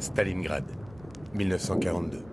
Stalingrad, 1942.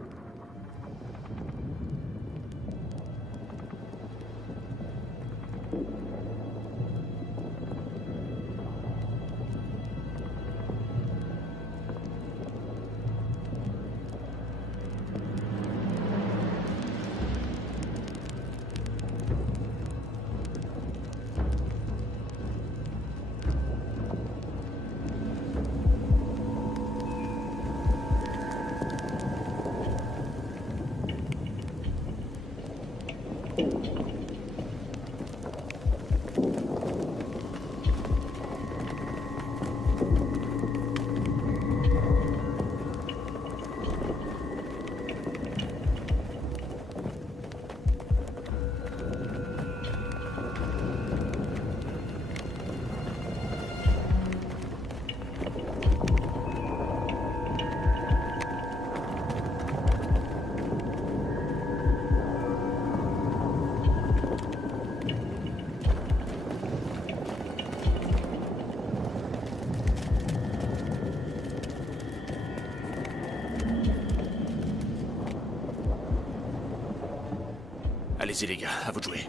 Allez-y les gars, à vous de jouer.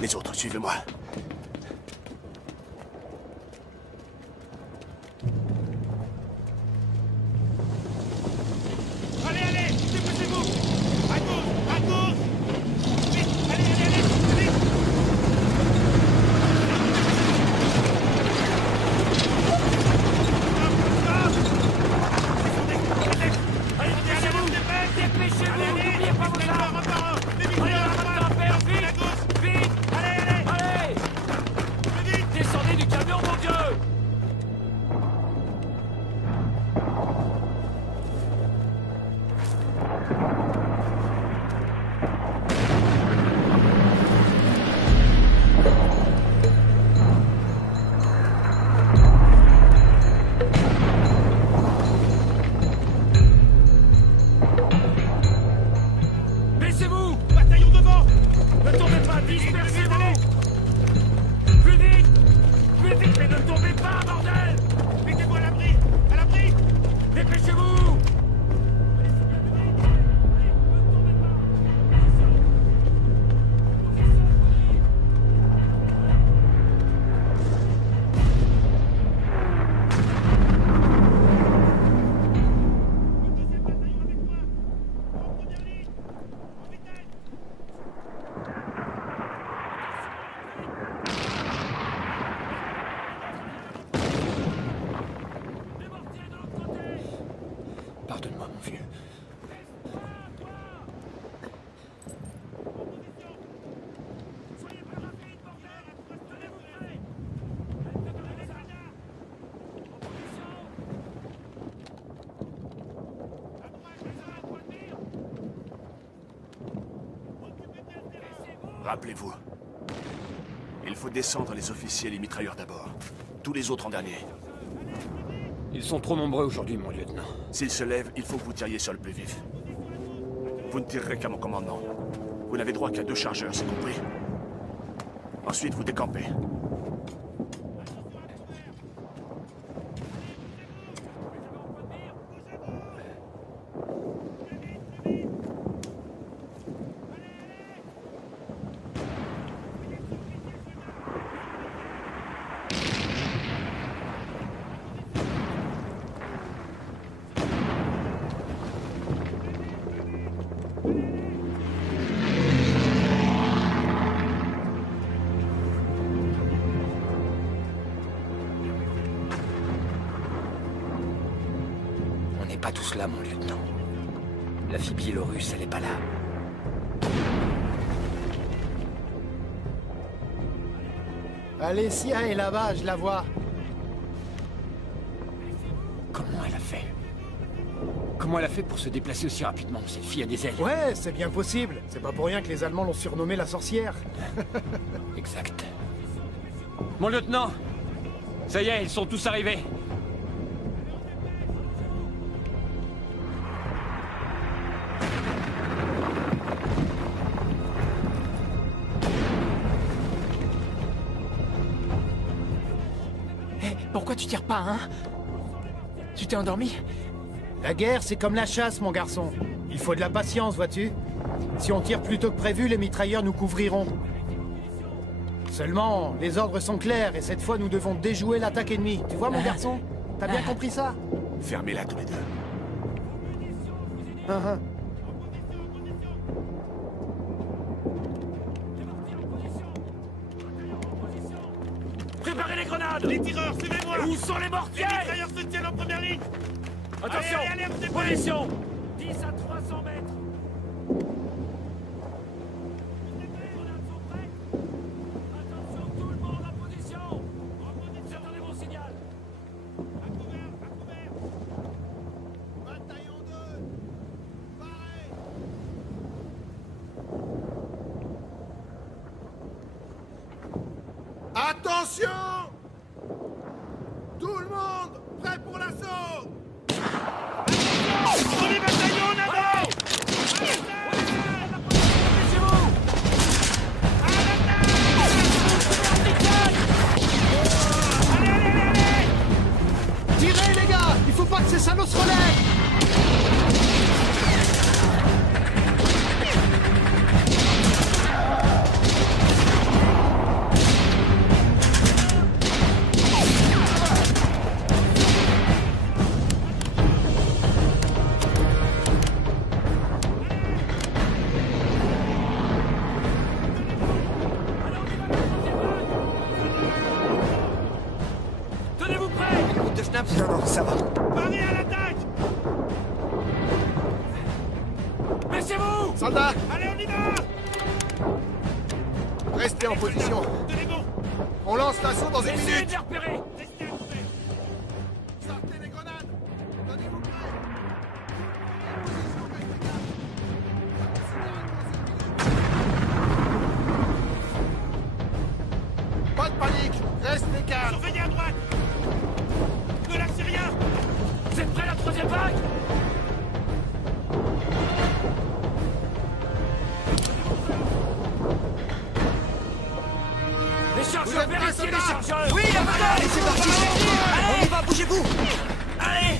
Les autres, suivez-moi. Allez, allez, dépêchez-vous! À gauche, à gauche! Vite, allez, allez, allez, vite! Allez, dépêchez-vous! Dépêchez-vous! N'oubliez pas vos armes! Allez, vite! Vite! Allez, allez! Allez! Plus vite! Descendez du camion, mon Dieu! Baissez-vous! Bataillon devant! Ne tombez pas! Dispersez-vous! Plus vite! Plus vite, mais ne tombez pas, bordel! Mettez-vous à l'abri! À l'abri! Dépêchez-vous! Pardonne-moi, mon vieux. Soyez plus rapide, bordel! Tenez-vous prêts! Rappelez-vous. Il faut descendre les officiers et les mitrailleurs d'abord. Tous les autres en dernier. Ils sont trop nombreux aujourd'hui, mon lieutenant. S'ils se lèvent, il faut que vous tiriez sur le plus vif. Vous ne tirerez qu'à mon commandement. Vous n'avez droit qu'à 2 chargeurs, c'est compris? Ensuite, vous décampez. On n'est pas tous là, mon lieutenant. La fille biélorusse, elle est pas là. Alessia est là-bas, je la vois. Comment elle a fait? Comment elle a fait pour se déplacer aussi rapidement? Cette fille a des ailes. Ouais, c'est bien possible. C'est pas pour rien que les Allemands l'ont surnommée la sorcière. Exact. Mon lieutenant! Ça y est, ils sont tous arrivés. Pourquoi tu tires pas, hein? Tu t'es endormi? La guerre, c'est comme la chasse, mon garçon. Il faut de la patience, vois-tu? Si on tire plus tôt que prévu, les mitrailleurs nous couvriront. Seulement, les ordres sont clairs, et cette fois, nous devons déjouer l'attaque ennemie. Tu vois, mon garçon? T'as bien compris ça? Fermez-la tous les deux. Préparez les grenades! Les tireurs, suivez-moi! Où sont les mortiers? Les mitrailleurs se tiennent en première ligne! Attention! Allez, allez, vous êtes prêts? Position! 10 à 300 mètres! Les grenades sont prêtes? Attention, tout le monde en position! J'attendais mon signal! À couvert, à couvert! Bataillon 2! Parez! Attention! Tout le monde prêt pour l'assaut! Attention! Premier bataillon en avant! Dépêchez-vous! Allez, allez, allez, allez! Tirez, les gars! Il faut pas que ces salauds se relèvent! Tenez-vous prêts! Route de Schnaps? Non, non, ça va. Parez à l'attaque! Baissez-vous! Soldats, Allez, on y va! restez en position. Tenez bon! On lance l'assaut dans une Essayez de minute. les repérer! Restez à côté! Sortez les grenades! Tenez-vous prêts! Pas de panique, restez calmes. Surveillez à droite! Ne lâchez rien! Vous êtes prêts à la troisième vague? Les chargeurs, vérifiez les chargeurs! Oui, Allez, c'est parti! On y va, bougez-vous! Allez!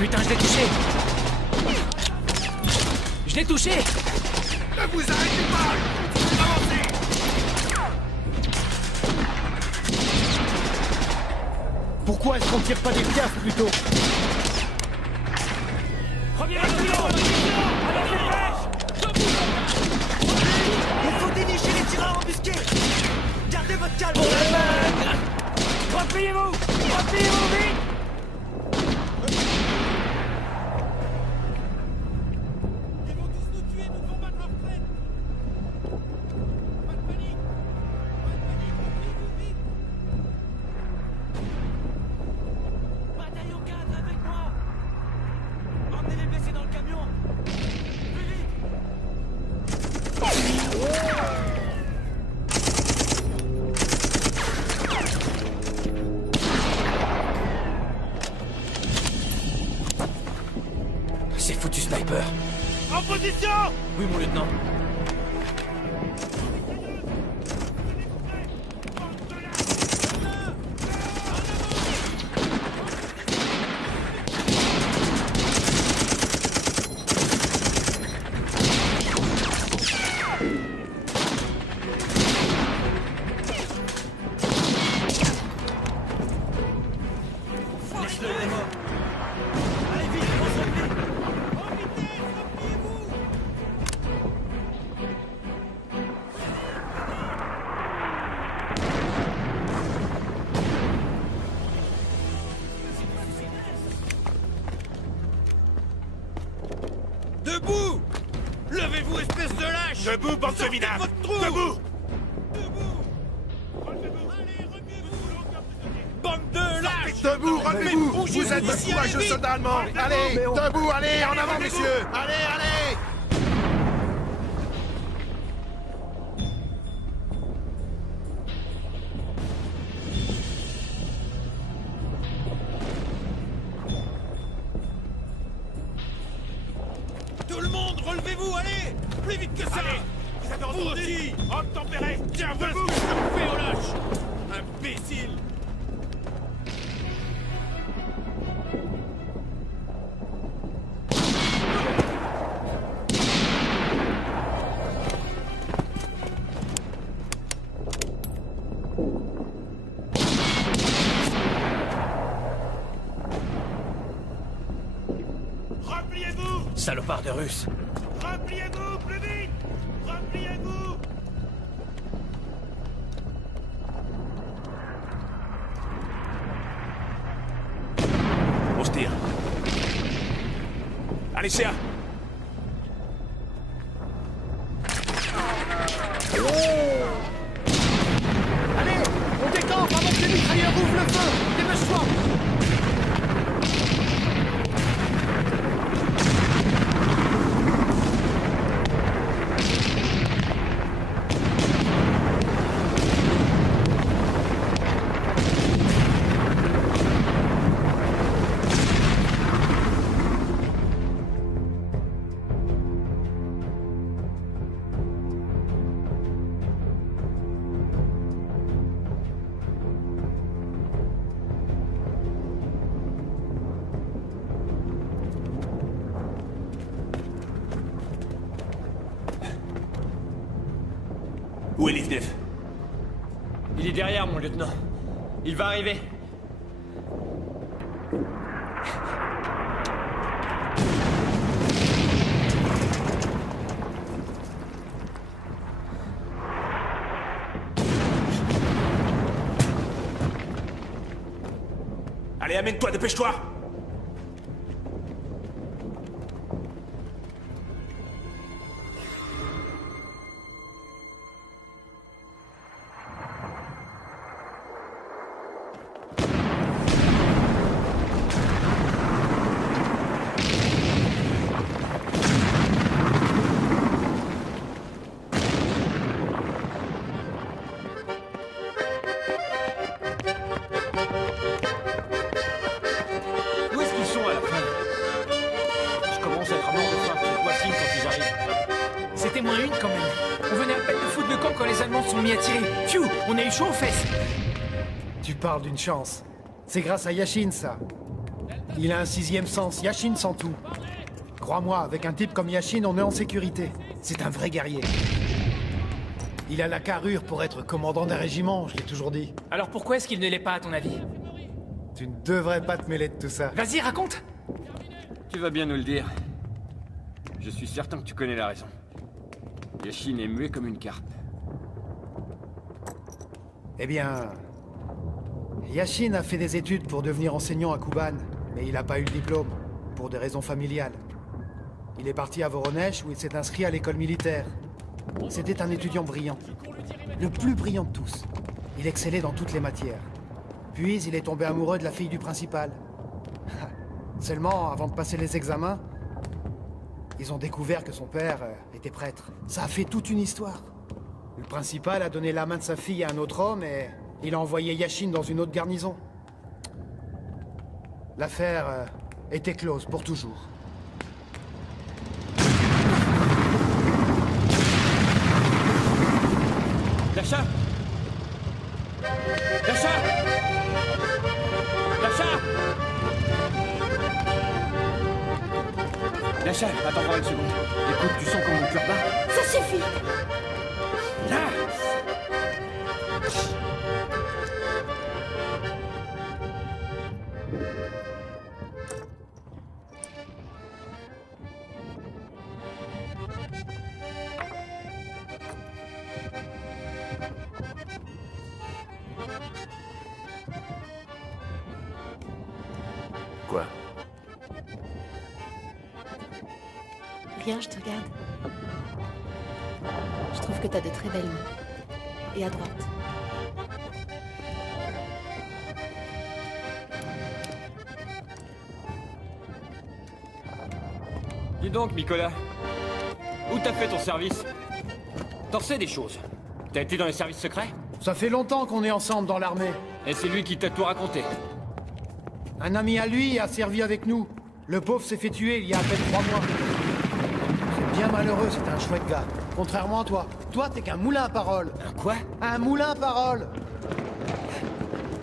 Putain, je l'ai touché! Je l'ai touché! Ne vous arrêtez pas! Avancez! Pourquoi est-ce qu'on tire pas des piafs plutôt? Premier bataillon! À la dépêche! Il faut dénicher les tireurs embusqués! Gardez votre calme! Repliez-vous! Repliez-vous vite! Ils vont tous nous tuer, nous devons battre leur retraite! Pas de panique! Pas de panique, repliez-vous vite! Bataillon 4 avec moi! Emmenez les blessés dans le camion! Plus vite! C'est foutu, sniper! En position! Oui, mon lieutenant. Laisse-le, il est mort! Allez vite, on se replie! En vitesse, repliez-vous! Debout! Levez-vous, espèce de lâche! Debout, bande de minables! votre trou! Debout! Debout! Relevez-vous! Allez, repliez-vous! Encore prisonnier! Bande de lâches! Debout, relevez-vous! bougez-vous Vous êtes de d'ici, courageux allez vite! soldats allemands! Allez, debout, allez, en avant, messieurs! Allez, allez! Tout le monde, relevez-vous, allez! Plus vite que ça! Allez! Vous avez entendu? aussi! Homme tempéré! Tiens, voilà ce que je salopard de Russes. Repliez-vous, plus vite! Repliez-vous! On se tire. Allez, Céa! Allez, on décampe avant que les mitrailleurs ouvrent le feu. Dépêche-toi. Où est Livnev? Il est derrière, mon lieutenant. Il va arriver. Allez, amène-toi, dépêche-toi! Où est-ce qu'ils sont à la fin? Je commence à être mort de faim. Voici quand ils arrivent. C'était moins une quand même. On venait à peine de foutre le camp quand les Allemands se sont mis à tirer. Pfiou, on a eu chaud aux fesses. Tu parles d'une chance. C'est grâce à Yashin, ça. Il a un sixième sens. Yashin sent tout. Crois-moi, avec un type comme Yashin, on est en sécurité. C'est un vrai guerrier. Il a la carrure pour être commandant d'un régiment, je l'ai toujours dit. Alors pourquoi est-ce qu'il ne l'est pas à ton avis? Tu ne devrais pas te mêler de tout ça. Vas-y, raconte. Tu vas bien nous le dire. Je suis certain que tu connais la raison. Yashin est muet comme une carpe. Eh bien... Yashin a fait des études pour devenir enseignant à Kuban, mais il n'a pas eu le diplôme, pour des raisons familiales. Il est parti à Voronezh où il s'est inscrit à l'école militaire. C'était un étudiant brillant. Le plus brillant de tous. Il excellait dans toutes les matières. Puis il est tombé amoureux de la fille du principal. Seulement, avant de passer les examens, ils ont découvert que son père était prêtre. Ça a fait toute une histoire. Le principal a donné la main de sa fille à un autre homme et il a envoyé Yashin dans une autre garnison. L'affaire était close pour toujours. Dasha! Dasha! Dasha! Dasha, attends voir une seconde. Écoute, tu sens comme mon cœur bat? Ça suffit. Là! Quoi? Rien, je te regarde. Je trouve que t'as de très belles mains. Et à droite. Dis donc, Nicolas. Où t'as fait ton service? T'en sais des choses. T'as été dans les services secrets? Ça fait longtemps qu'on est ensemble dans l'armée. Et c'est lui qui t'a tout raconté. Un ami à lui a servi avec nous. Le pauvre s'est fait tuer il y a à peine 3 mois. C'est bien malheureux, c'est un chouette gars. Contrairement à toi. Toi, t'es qu'un moulin à parole. Un quoi? Un moulin à parole.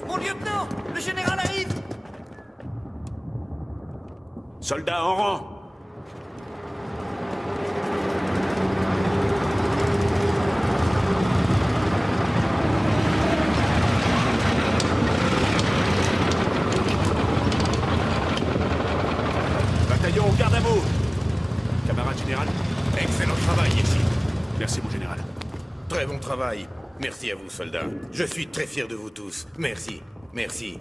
Mon lieutenant, le général arrive. Soldats en rang! Bataillon, garde à vous! travail. Merci à vous, soldats. Je suis très fier de vous tous. Merci. Merci.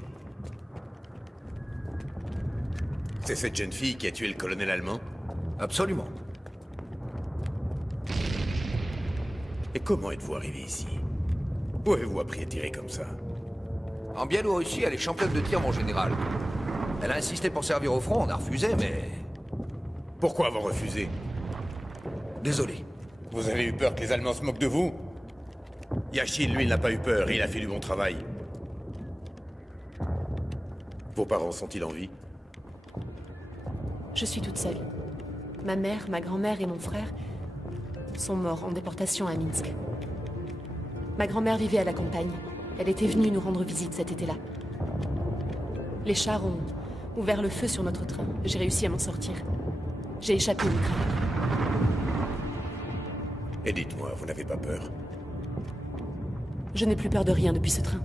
C'est cette jeune fille qui a tué le colonel allemand? Absolument. Et comment êtes-vous arrivé ici? Où avez-vous appris à tirer comme ça? En Biélorussie, elle est championne de tir, mon général. Elle a insisté pour servir au front, on a refusé, mais... Pourquoi avoir refusé? Désolé. Vous avez eu peur que les Allemands se moquent de vous? Yashin, lui, il n'a pas eu peur, il a fait du bon travail. Vos parents sont-ils en vie? Je suis toute seule. Ma mère, ma grand-mère et mon frère sont morts en déportation à Minsk. Ma grand-mère vivait à la campagne. Elle était venue nous rendre visite cet été-là. Les chars ont ouvert le feu sur notre train. J'ai réussi à m'en sortir. J'ai échappé au mitrailleur. Et dites-moi, vous n'avez pas peur? Je n'ai plus peur de rien depuis ce train.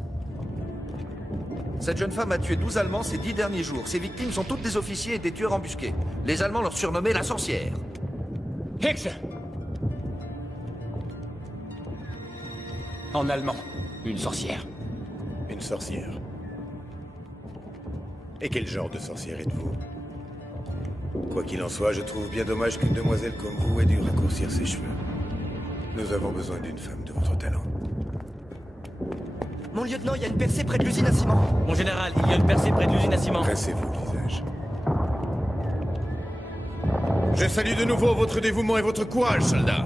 Cette jeune femme a tué 12 Allemands ces 10 derniers jours. Ses victimes sont toutes des officiers et des tueurs embusqués. Les Allemands leur surnommaient la sorcière. Hexe! En allemand, une sorcière. Une sorcière. Et quel genre de sorcière êtes-vous? Quoi qu'il en soit, je trouve bien dommage qu'une demoiselle comme vous ait dû raccourcir ses cheveux. Nous avons besoin d'une femme de votre talent. Mon lieutenant, il y a une percée près de l'usine à ciment. Mon général, il y a une percée près de l'usine à ciment. Dressez-vous le visage. Je salue de nouveau votre dévouement et votre courage, soldats.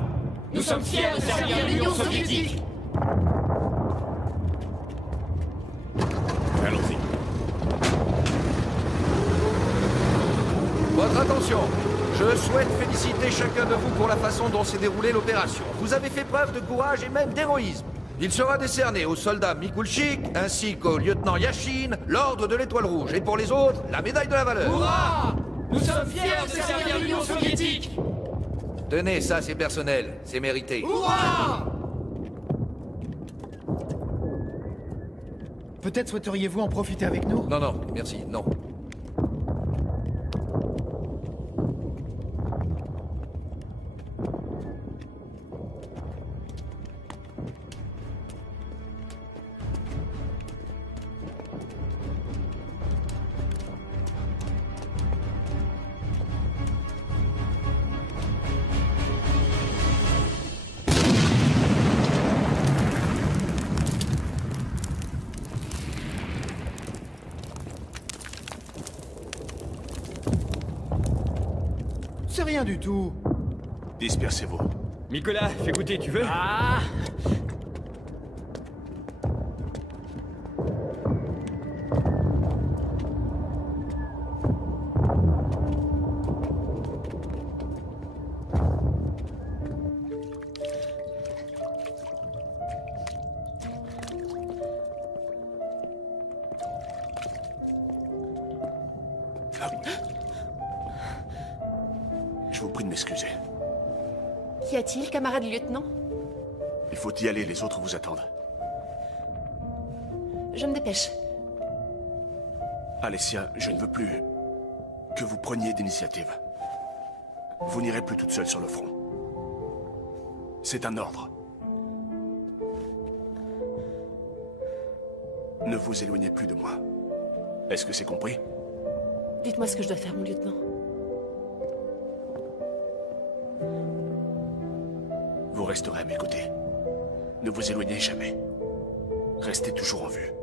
Nous sommes fiers de servir l'Union soviétique. Allons-y. Votre attention. Je souhaite féliciter chacun de vous pour la façon dont s'est déroulée l'opération. Vous avez fait preuve de courage et même d'héroïsme. Il sera décerné au soldat Mikulchik ainsi qu'au lieutenant Yashin l'ordre de l'Étoile Rouge. Et pour les autres, la médaille de la valeur. Hurrah! Nous sommes fiers de servir l'Union soviétique. Tenez, ça c'est personnel, c'est mérité. Hurrah! Peut-être souhaiteriez-vous en profiter avec nous? Non, non, merci, non. C'est rien du tout. Dispersez-vous. Nicolas, fais goûter, tu veux? Ah! Je vous prie de m'excuser. Qu'y a-t-il, camarade lieutenant? Il faut y aller, les autres vous attendent. Je me dépêche. Alessia, je ne veux plus que vous preniez d'initiative. Vous n'irez plus toute seule sur le front. C'est un ordre. Ne vous éloignez plus de moi. Est-ce que c'est compris? Dites-moi ce que je dois faire, mon lieutenant. Vous resterez à mes côtés. Ne vous éloignez jamais. Restez toujours en vue.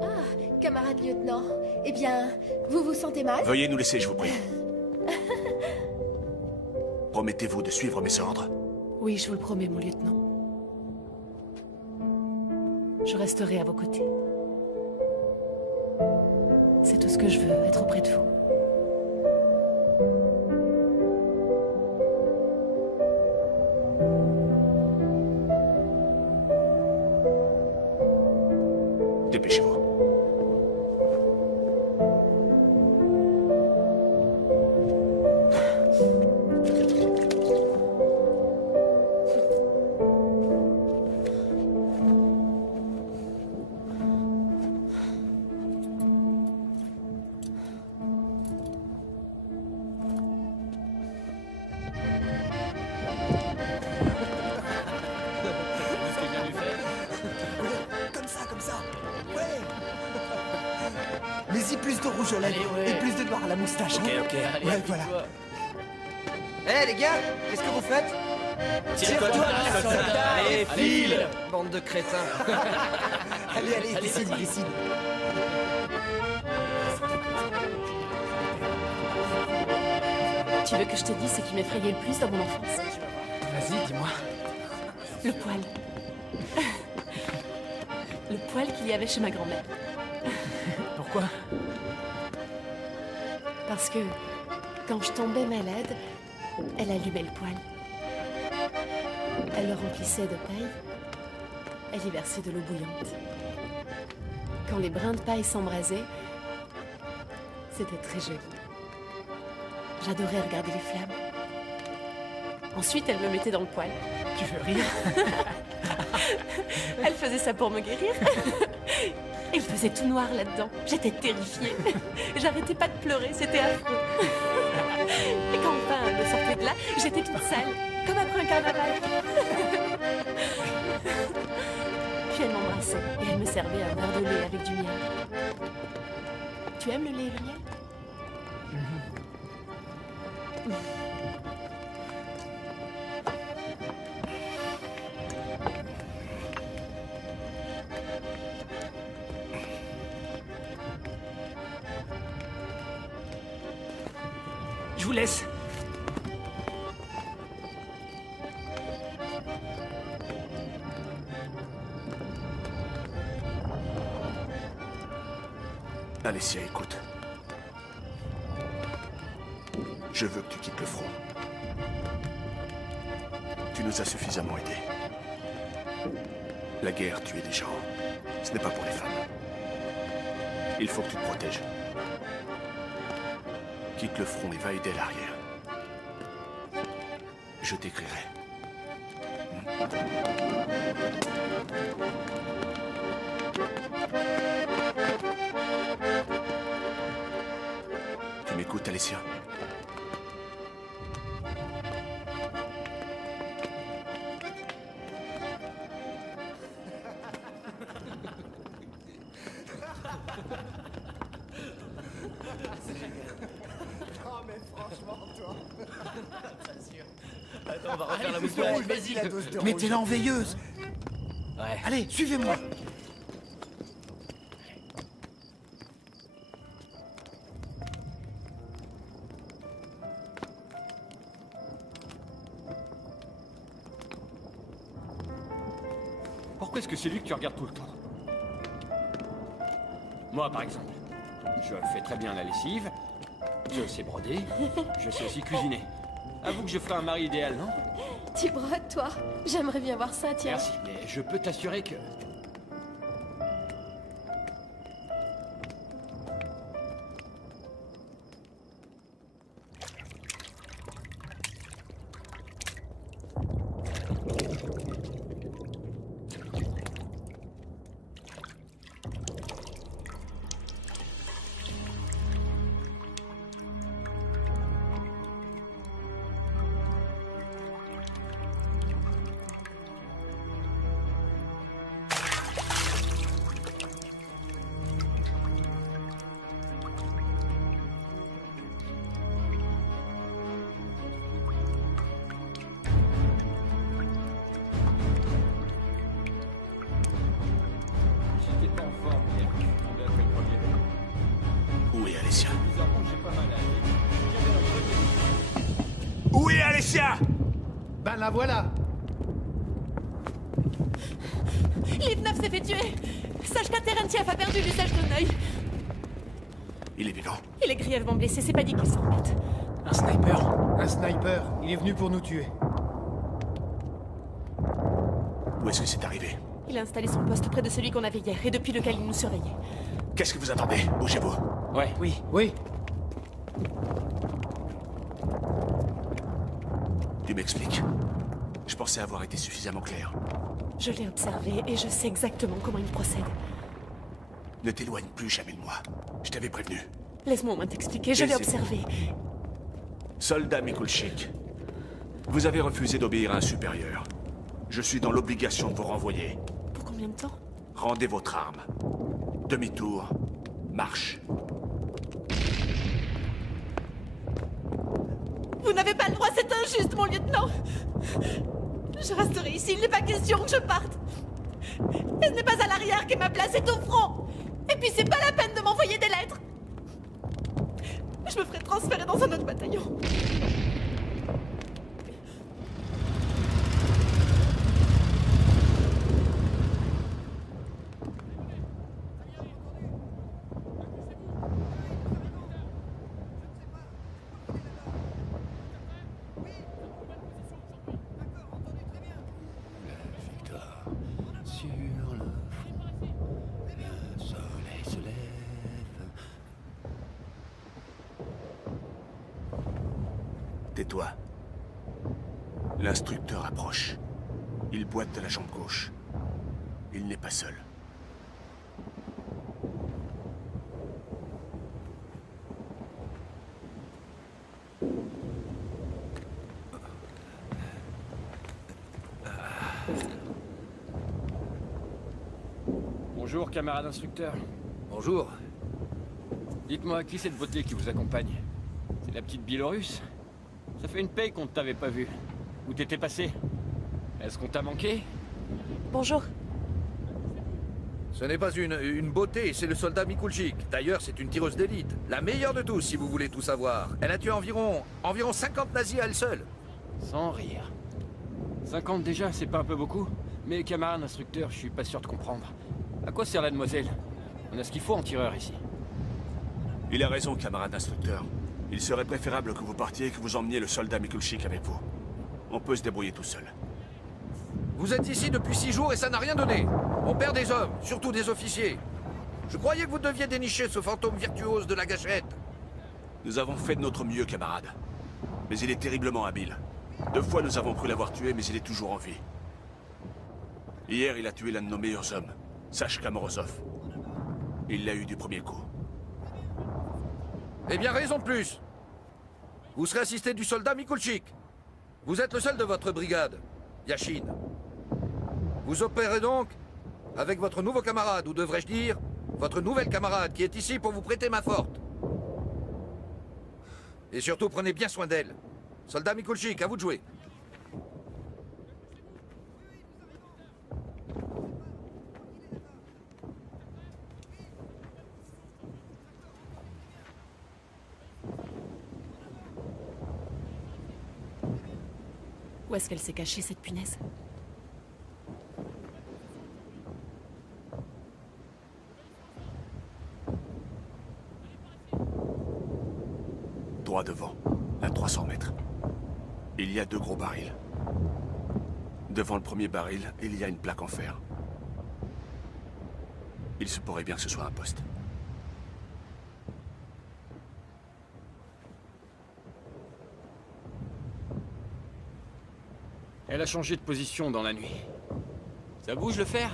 Ah, camarade lieutenant. Eh bien, vous vous sentez mal? Veuillez nous laisser, je vous prie. Promettez-vous de suivre mes ordres? Oui, je vous le promets, mon lieutenant. Je resterai à vos côtés. C'est tout ce que je veux, être auprès de vous. Dépêchez-vous. Allez-y, plus de rouge aux lèvres. Allez, ouais. Et plus de noir à la moustache. Ok, hein. ok, allez, Ouais, applique-toi. voilà. Eh les gars, qu'est-ce que vous faites? Tire-toi de là, soldat. Allez, file. Bande de crétins. Allez, allez, décide, décide. Tu veux que je te dise ce qui m'effrayait le plus dans mon enfance? Vas-y, dis-moi. Le poil. Le poil qu'il y avait chez ma grand-mère. Pourquoi? Parce que quand je tombais malade, elle allumait le poil. Elle le remplissait de paille. Elle y versait de l'eau bouillante. Quand les brins de paille s'embrasaient, c'était très joli. J'adorais regarder les flammes. Ensuite, elle me mettait dans le poil. Tu veux rire? Elle faisait ça pour me guérir. Et il faisait tout noir là-dedans. J'étais terrifiée. J'arrêtais pas de pleurer, c'était affreux. Et quand enfin elle me sortait de là, j'étais toute sale, comme après un carnaval. Puis elle m'embrassait et elle me servait un verre de lait avec du miel. Tu aimes le lait et le miel? Je vous laisse. Alessia, écoute. Je veux que tu quittes le front. Tu nous as suffisamment aidés. La guerre tuait des gens. Ce n'est pas pour les femmes. Il faut que tu te protèges. Quitte le front et va aider à l'arrière. Je t'écrirai. Tu m'écoutes, Alessia? Attends, on va refaire la boucle de rouge, vas-y. La dose de rouge. Mettez-la en veilleuse. Ouais. Allez, suivez-moi. Pourquoi est-ce que c'est lui que tu regardes tout le temps? Moi, par exemple. Je fais très bien la lessive. Je sais broder. Je sais aussi cuisiner. Avoue que je ferai un mari idéal, non? Tu brodes, toi? J'aimerais bien voir ça, tiens. Merci, mais je peux t'assurer que... J'étais pas en forme hier. Je suis tombé après le premier verre. Où est Alessia? Bizarrement, j'ai pas mal à aller. Où est Alessia? Ben la voilà. Livnev s'est fait tuer. Sache qu'un Terentiev a perdu l'usage d'un œil. Il est vivant. Il est grièvement blessé, c'est pas dit qu'il s'en remette. Un sniper. Un sniper. Il est venu pour nous tuer. Où est-ce que c'est arrivé? Il a installé son poste près de celui qu'on avait hier et depuis lequel il nous surveillait. Qu'est-ce que vous attendez? Bougez-vous. Ouais. Oui. Oui. Tu m'expliques. Je pensais avoir été suffisamment clair. Je l'ai observé et je sais exactement comment il procède. Ne t'éloigne plus jamais de moi. Je t'avais prévenu. Laisse-moi au moins t'expliquer, je l'ai Laissez-moi. observé. Soldat Mikulchik, vous avez refusé d'obéir à un supérieur. Je suis dans l'obligation de vous renvoyer. Pour combien de temps? Rendez votre arme. Demi-tour. Marche. Vous n'avez pas le droit, c'est injuste, mon lieutenant. Je resterai ici, il n'est pas question que je parte. Et ce n'est pas à l'arrière qu'est ma place, c'est au front. Et puis c'est pas la peine de m'envoyer des lettres. Je me ferai transférer dans un autre bataillon. Tais-toi. L'instructeur approche. Il boite de la jambe gauche. Il n'est pas seul. Bonjour, camarade instructeur. Bonjour. Dites-moi, qui cette beauté qui vous accompagne? C'est la petite Biélorusse? Ça fait une paye qu'on ne t'avait pas vu. Où t'étais passé? Est-ce qu'on t'a manqué? Bonjour. Ce n'est pas une beauté, c'est le soldat Mikulchik. D'ailleurs, c'est une tireuse d'élite. La meilleure de tous, si vous voulez tout savoir. Elle a tué environ 50 nazis à elle seule. Sans rire. 50 déjà, c'est pas un peu beaucoup? Mais camarade instructeur, je suis pas sûr de comprendre. À quoi sert la demoiselle? On a ce qu'il faut en tireur ici. Il a raison, camarade instructeur. Il serait préférable que vous partiez et que vous emmeniez le soldat Mikulchik avec vous. On peut se débrouiller tout seul. Vous êtes ici depuis 6 jours et ça n'a rien donné. On perd des hommes, surtout des officiers. Je croyais que vous deviez dénicher ce fantôme virtuose de la gâchette. Nous avons fait de notre mieux, camarade. Mais il est terriblement habile. 2 fois, nous avons cru l'avoir tué, mais il est toujours en vie. Hier, il a tué l'un de nos meilleurs hommes, Sachka Morozov. Il l'a eu du premier coup. Eh bien, raison de plus. Vous serez assisté du soldat Mikulchik. Vous êtes le seul de votre brigade, Yashin. Vous opérez donc avec votre nouveau camarade, ou devrais-je dire, votre nouvelle camarade, qui est ici pour vous prêter main forte. Et surtout, prenez bien soin d'elle. Soldat Mikulchik, à vous de jouer. Où est-ce qu'elle s'est cachée, cette punaise? Droit devant, à 300 mètres. Il y a 2 gros barils. Devant le premier baril, il y a une plaque en fer. Il se pourrait bien que ce soit un poste. Elle a changé de position dans la nuit. Ça bouge le fer?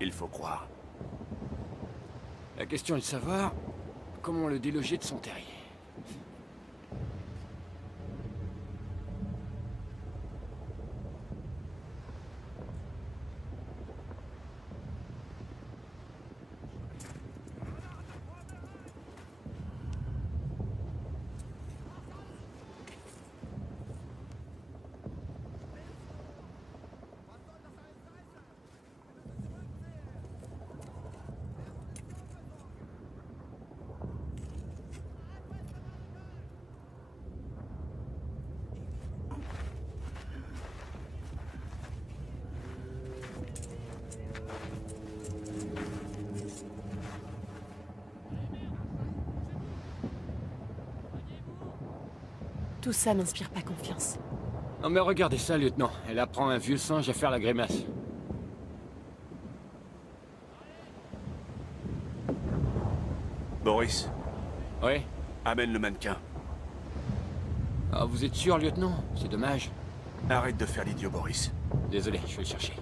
Il faut croire. La question est de savoir comment le déloger de son terrier. Tout ça n'inspire pas confiance. Non mais regardez ça, lieutenant. Elle apprend un vieux singe à faire la grimace. Boris. Oui? Amène le mannequin. Ah, vous êtes sûr, lieutenant? C'est dommage. Arrête de faire l'idiot, Boris. Désolé, je vais le chercher.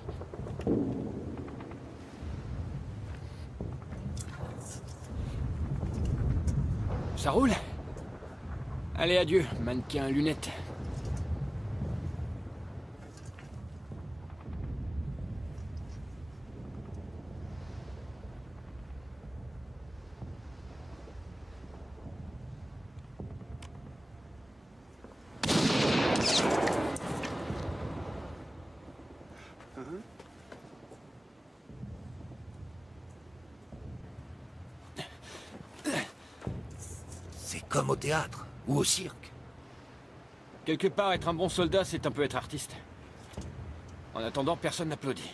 Ça roule? Allez, adieu, mannequin à lunettes. Comme au théâtre, ou au cirque. Quelque part, être un bon soldat, c'est un peu être artiste. En attendant, personne n'applaudit.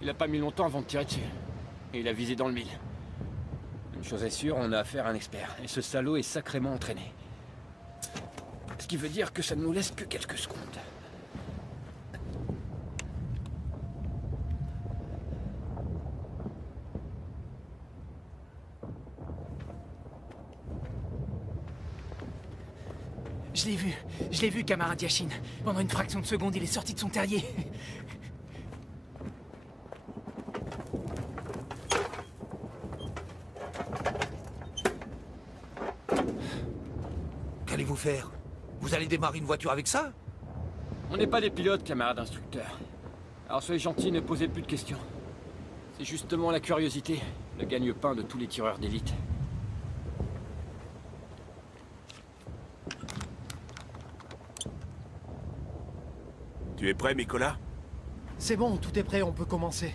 Il a pas mis longtemps avant de tirer dessus. Et il a visé dans le mille. Une chose est sûre, on a affaire à un expert. Et ce salaud est sacrément entraîné. Ce qui veut dire que ça ne nous laisse que quelques secondes. Je l'ai vu, camarade Yashin. Pendant une fraction de seconde, il est sorti de son terrier. Qu'allez-vous faire? Vous allez démarrer une voiture avec ça? On n'est pas des pilotes, camarade instructeur. Alors soyez gentils, ne posez plus de questions. C'est justement la curiosité, le gagne-pain de tous les tireurs d'élite. Tu es prêt, Nicolas? C'est bon, tout est prêt, on peut commencer.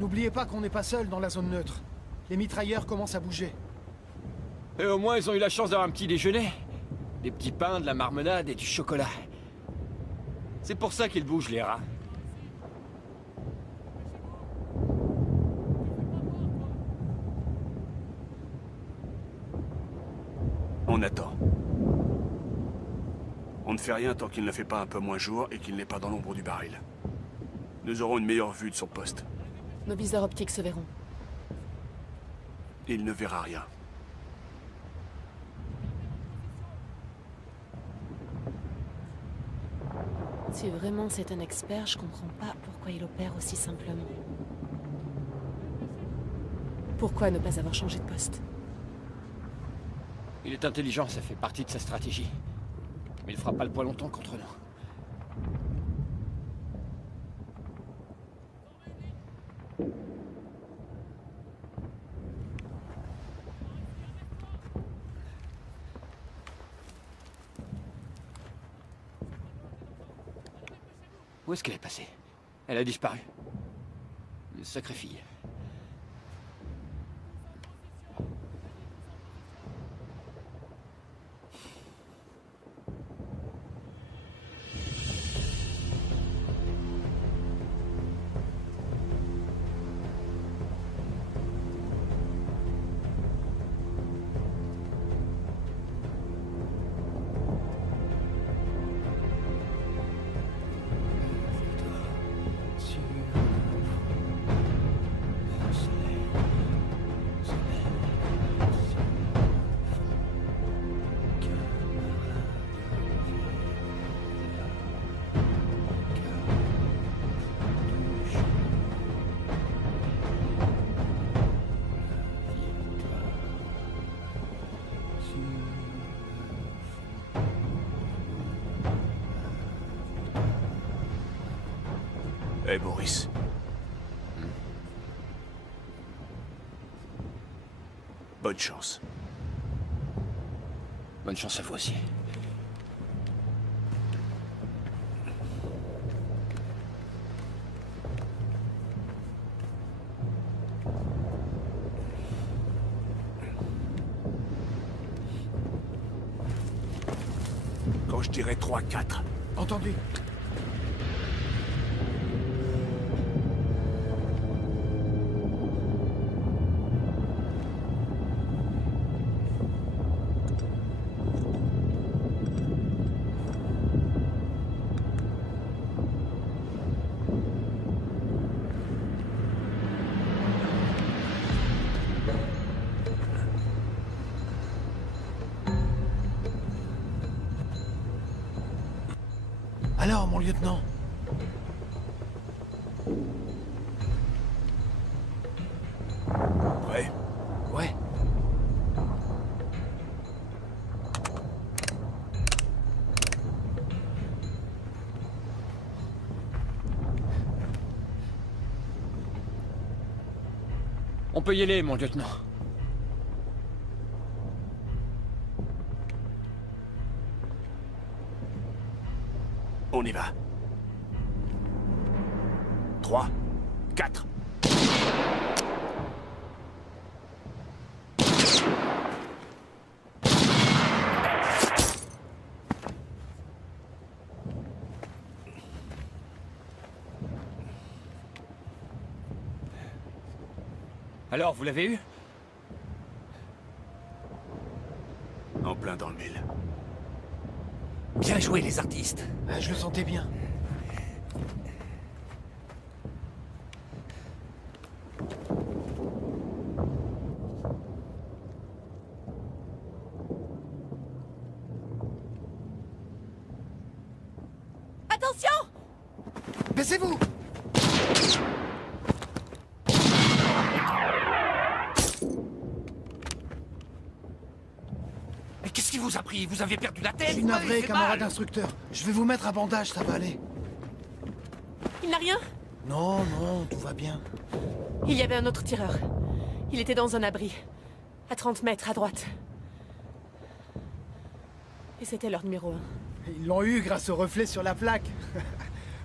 N'oubliez pas qu'on n'est pas seul dans la zone neutre. Les mitrailleurs commencent à bouger. Et au moins, ils ont eu la chance d'avoir un petit déjeuner. Des petits pains, de la marmelade et du chocolat. C'est pour ça qu'ils bougent, les rats. On attend. On ne fait rien tant qu'il ne fait pas un peu moins jour et qu'il n'est pas dans l'ombre du baril. Nous aurons une meilleure vue de son poste. Nos viseurs optiques se verront. Il ne verra rien. Si vraiment c'est un expert, je comprends pas pourquoi il opère aussi simplement. Pourquoi ne pas avoir changé de poste? Il est intelligent, ça fait partie de sa stratégie. Mais il fera pas le poids longtemps contre nous. Où est-ce qu'elle est passée? Elle a disparu. Une sacrée fille. Hé, Boris. Bonne chance. Bonne chance à vous aussi. Quand je dirais 3-4. Entendu. Alors, mon lieutenant? Ouais. Ouais. On peut y aller, mon lieutenant. On y va. 3, 4. Alors, vous l'avez eu? En plein dans le mille. Bien joué, les artistes. Ah, je le sentais bien. Attention! Baissez-vous! Mais qu'est-ce qui vous a pris? Vous avez perdu la tête? Je suis vous m'avez navré, fait camarade mal. instructeur. Je vais vous mettre un bandage, ça va aller. Il n'a rien? Non, non, tout va bien. Il y avait un autre tireur. Il était dans un abri. À 30 mètres, à droite. Et c'était leur numéro 1. Ils l'ont eu grâce au reflet sur la plaque.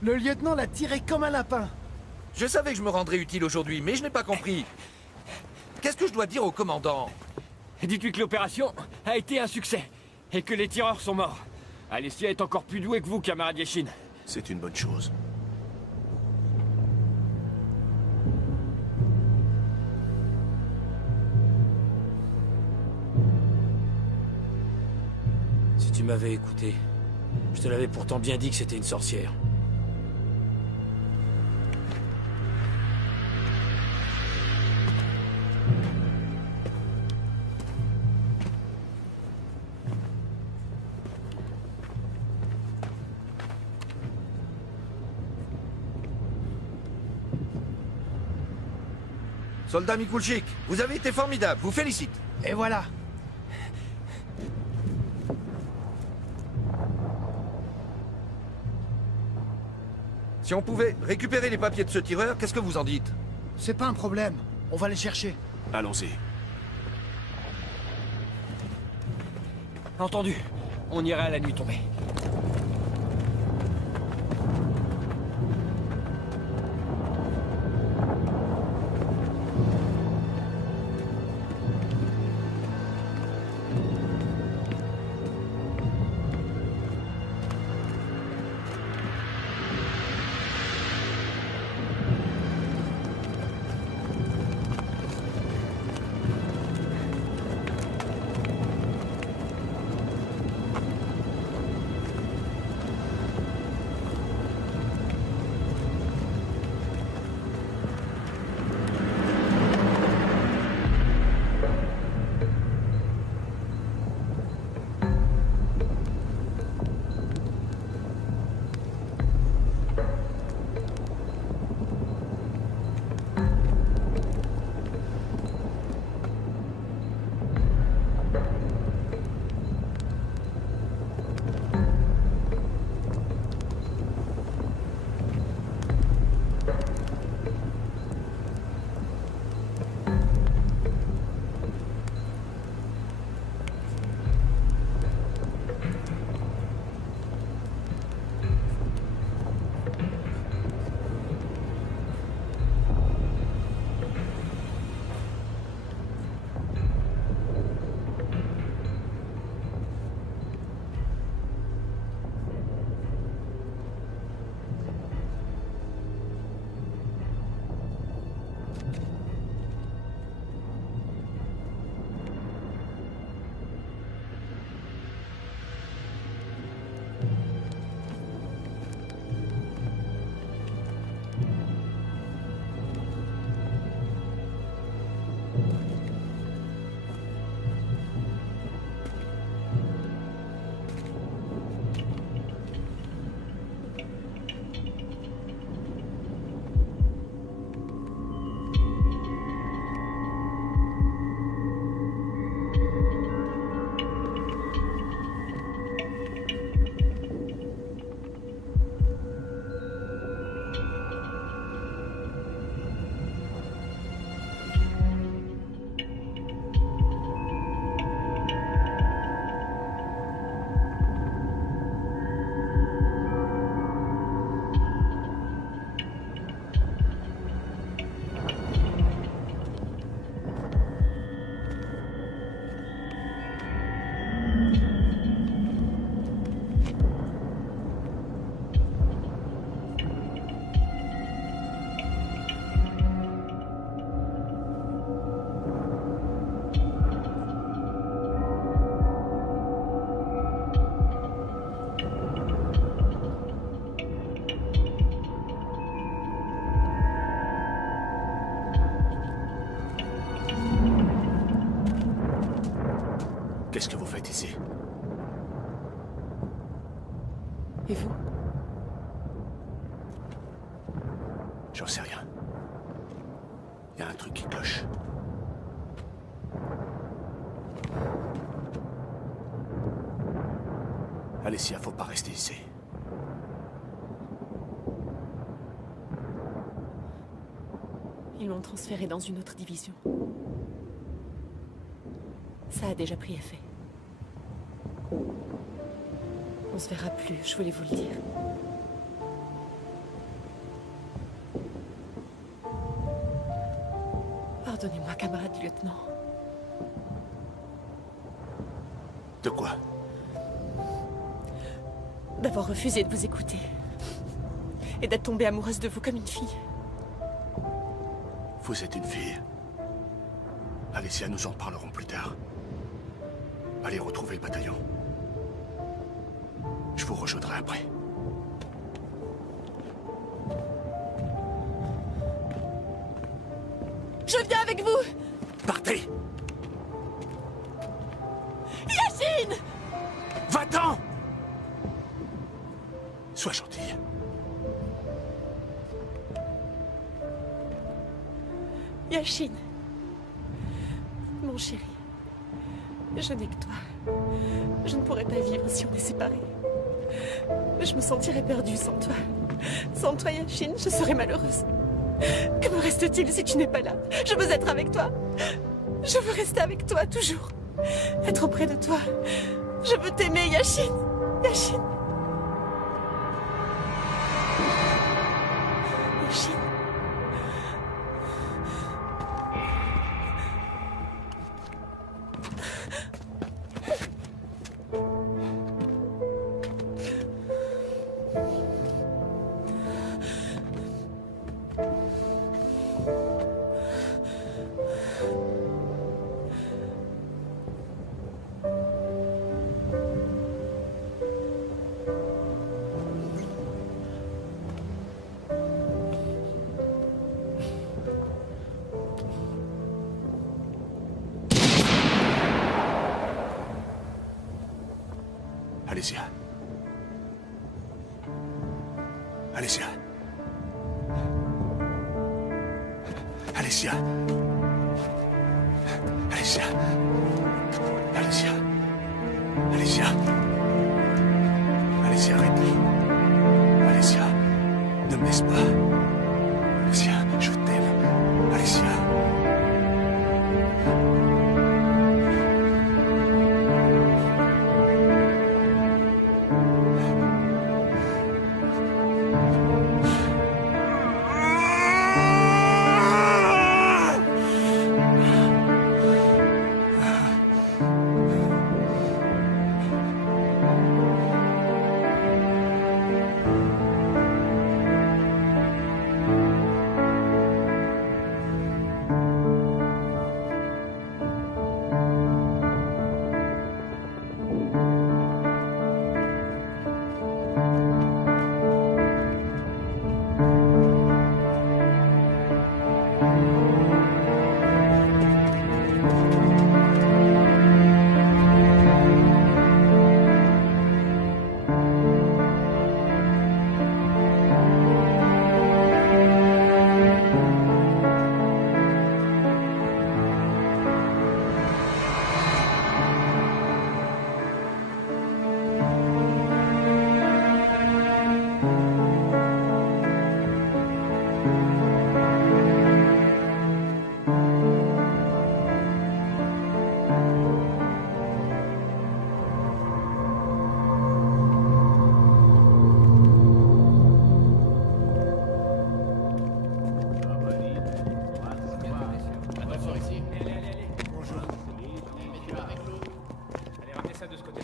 Le lieutenant l'a tiré comme un lapin. Je savais que je me rendrais utile aujourd'hui, mais je n'ai pas compris. Qu'est-ce que je dois dire au commandant? Dites-lui que l'opération a été un succès. Et que les tireurs sont morts. Alessia est encore plus douée que vous, camarade Yashin. C'est une bonne chose. Si tu m'avais écouté, je te l'avais pourtant bien dit que c'était une sorcière. Soldat Mikulchik, vous avez été formidable, vous félicite. Et voilà. Si on pouvait récupérer les papiers de ce tireur, qu'est-ce que vous en dites? C'est pas un problème. On va les chercher. Allons-y. Entendu. On ira à la nuit tombée. Qu'est-ce que vous faites ici? Et vous? J'en sais rien. Il y a un truc qui cloche. Alessia, faut pas rester ici. Ils m'ont transféré dans une autre division. Ça a déjà pris effet. On se verra plus, je voulais vous le dire. Pardonnez-moi, camarade lieutenant. De quoi? D'avoir refusé de vous écouter. Et d'être tombée amoureuse de vous comme une fille. Vous êtes une fille. Alessia, nous en parlerons plus tard. Allez retrouver le bataillon. Je vous rejoindrai après. Je viens avec vous! Partez! Yashin! Va-t'en! Sois gentille. Yashin. Mon chéri. Je n'ai que toi. Je ne pourrais pas vivre si on est séparés. Je me sentirais perdue sans toi. Sans toi, Yashin, je serais malheureuse. Que me reste-t-il si tu n'es pas là? Je veux être avec toi. Je veux rester avec toi, toujours. Être auprès de toi. Je veux t'aimer, Yashin. Yashin. Yashin. Alessia. Alessia. Alessia. Alessia. Alessia. Alessia. Alessia, réponds. Alessia, ne me laisse pas. Alessia, je t'aime. Alessia.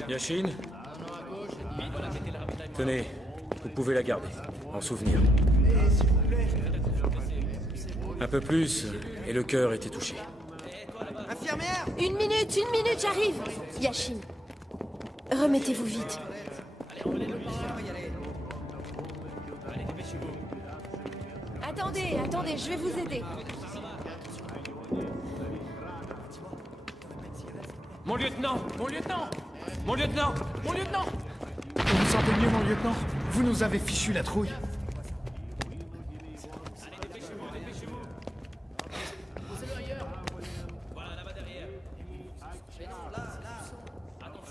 Yashin? Tenez, vous pouvez la garder, en souvenir. Un peu plus, et le cœur était touché. Infirmière! Une minute, j'arrive! Yashin, remettez-vous vite. Attendez, je vais vous aider. Mon lieutenant! Mon lieutenant! Mon lieutenant! Mon lieutenant! Vous vous sentez mieux, mon lieutenant? Vous nous avez fichu la trouille.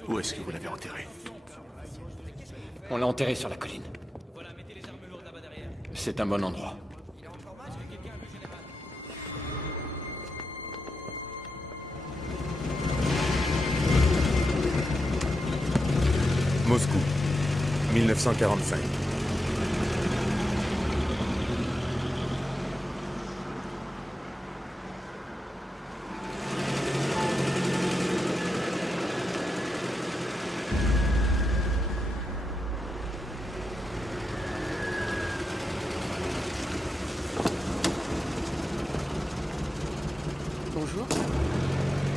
Où est-ce que vous l'avez enterré? On l'a enterré sur la colline. C'est un bon endroit. Moscou, 1945. Bonjour.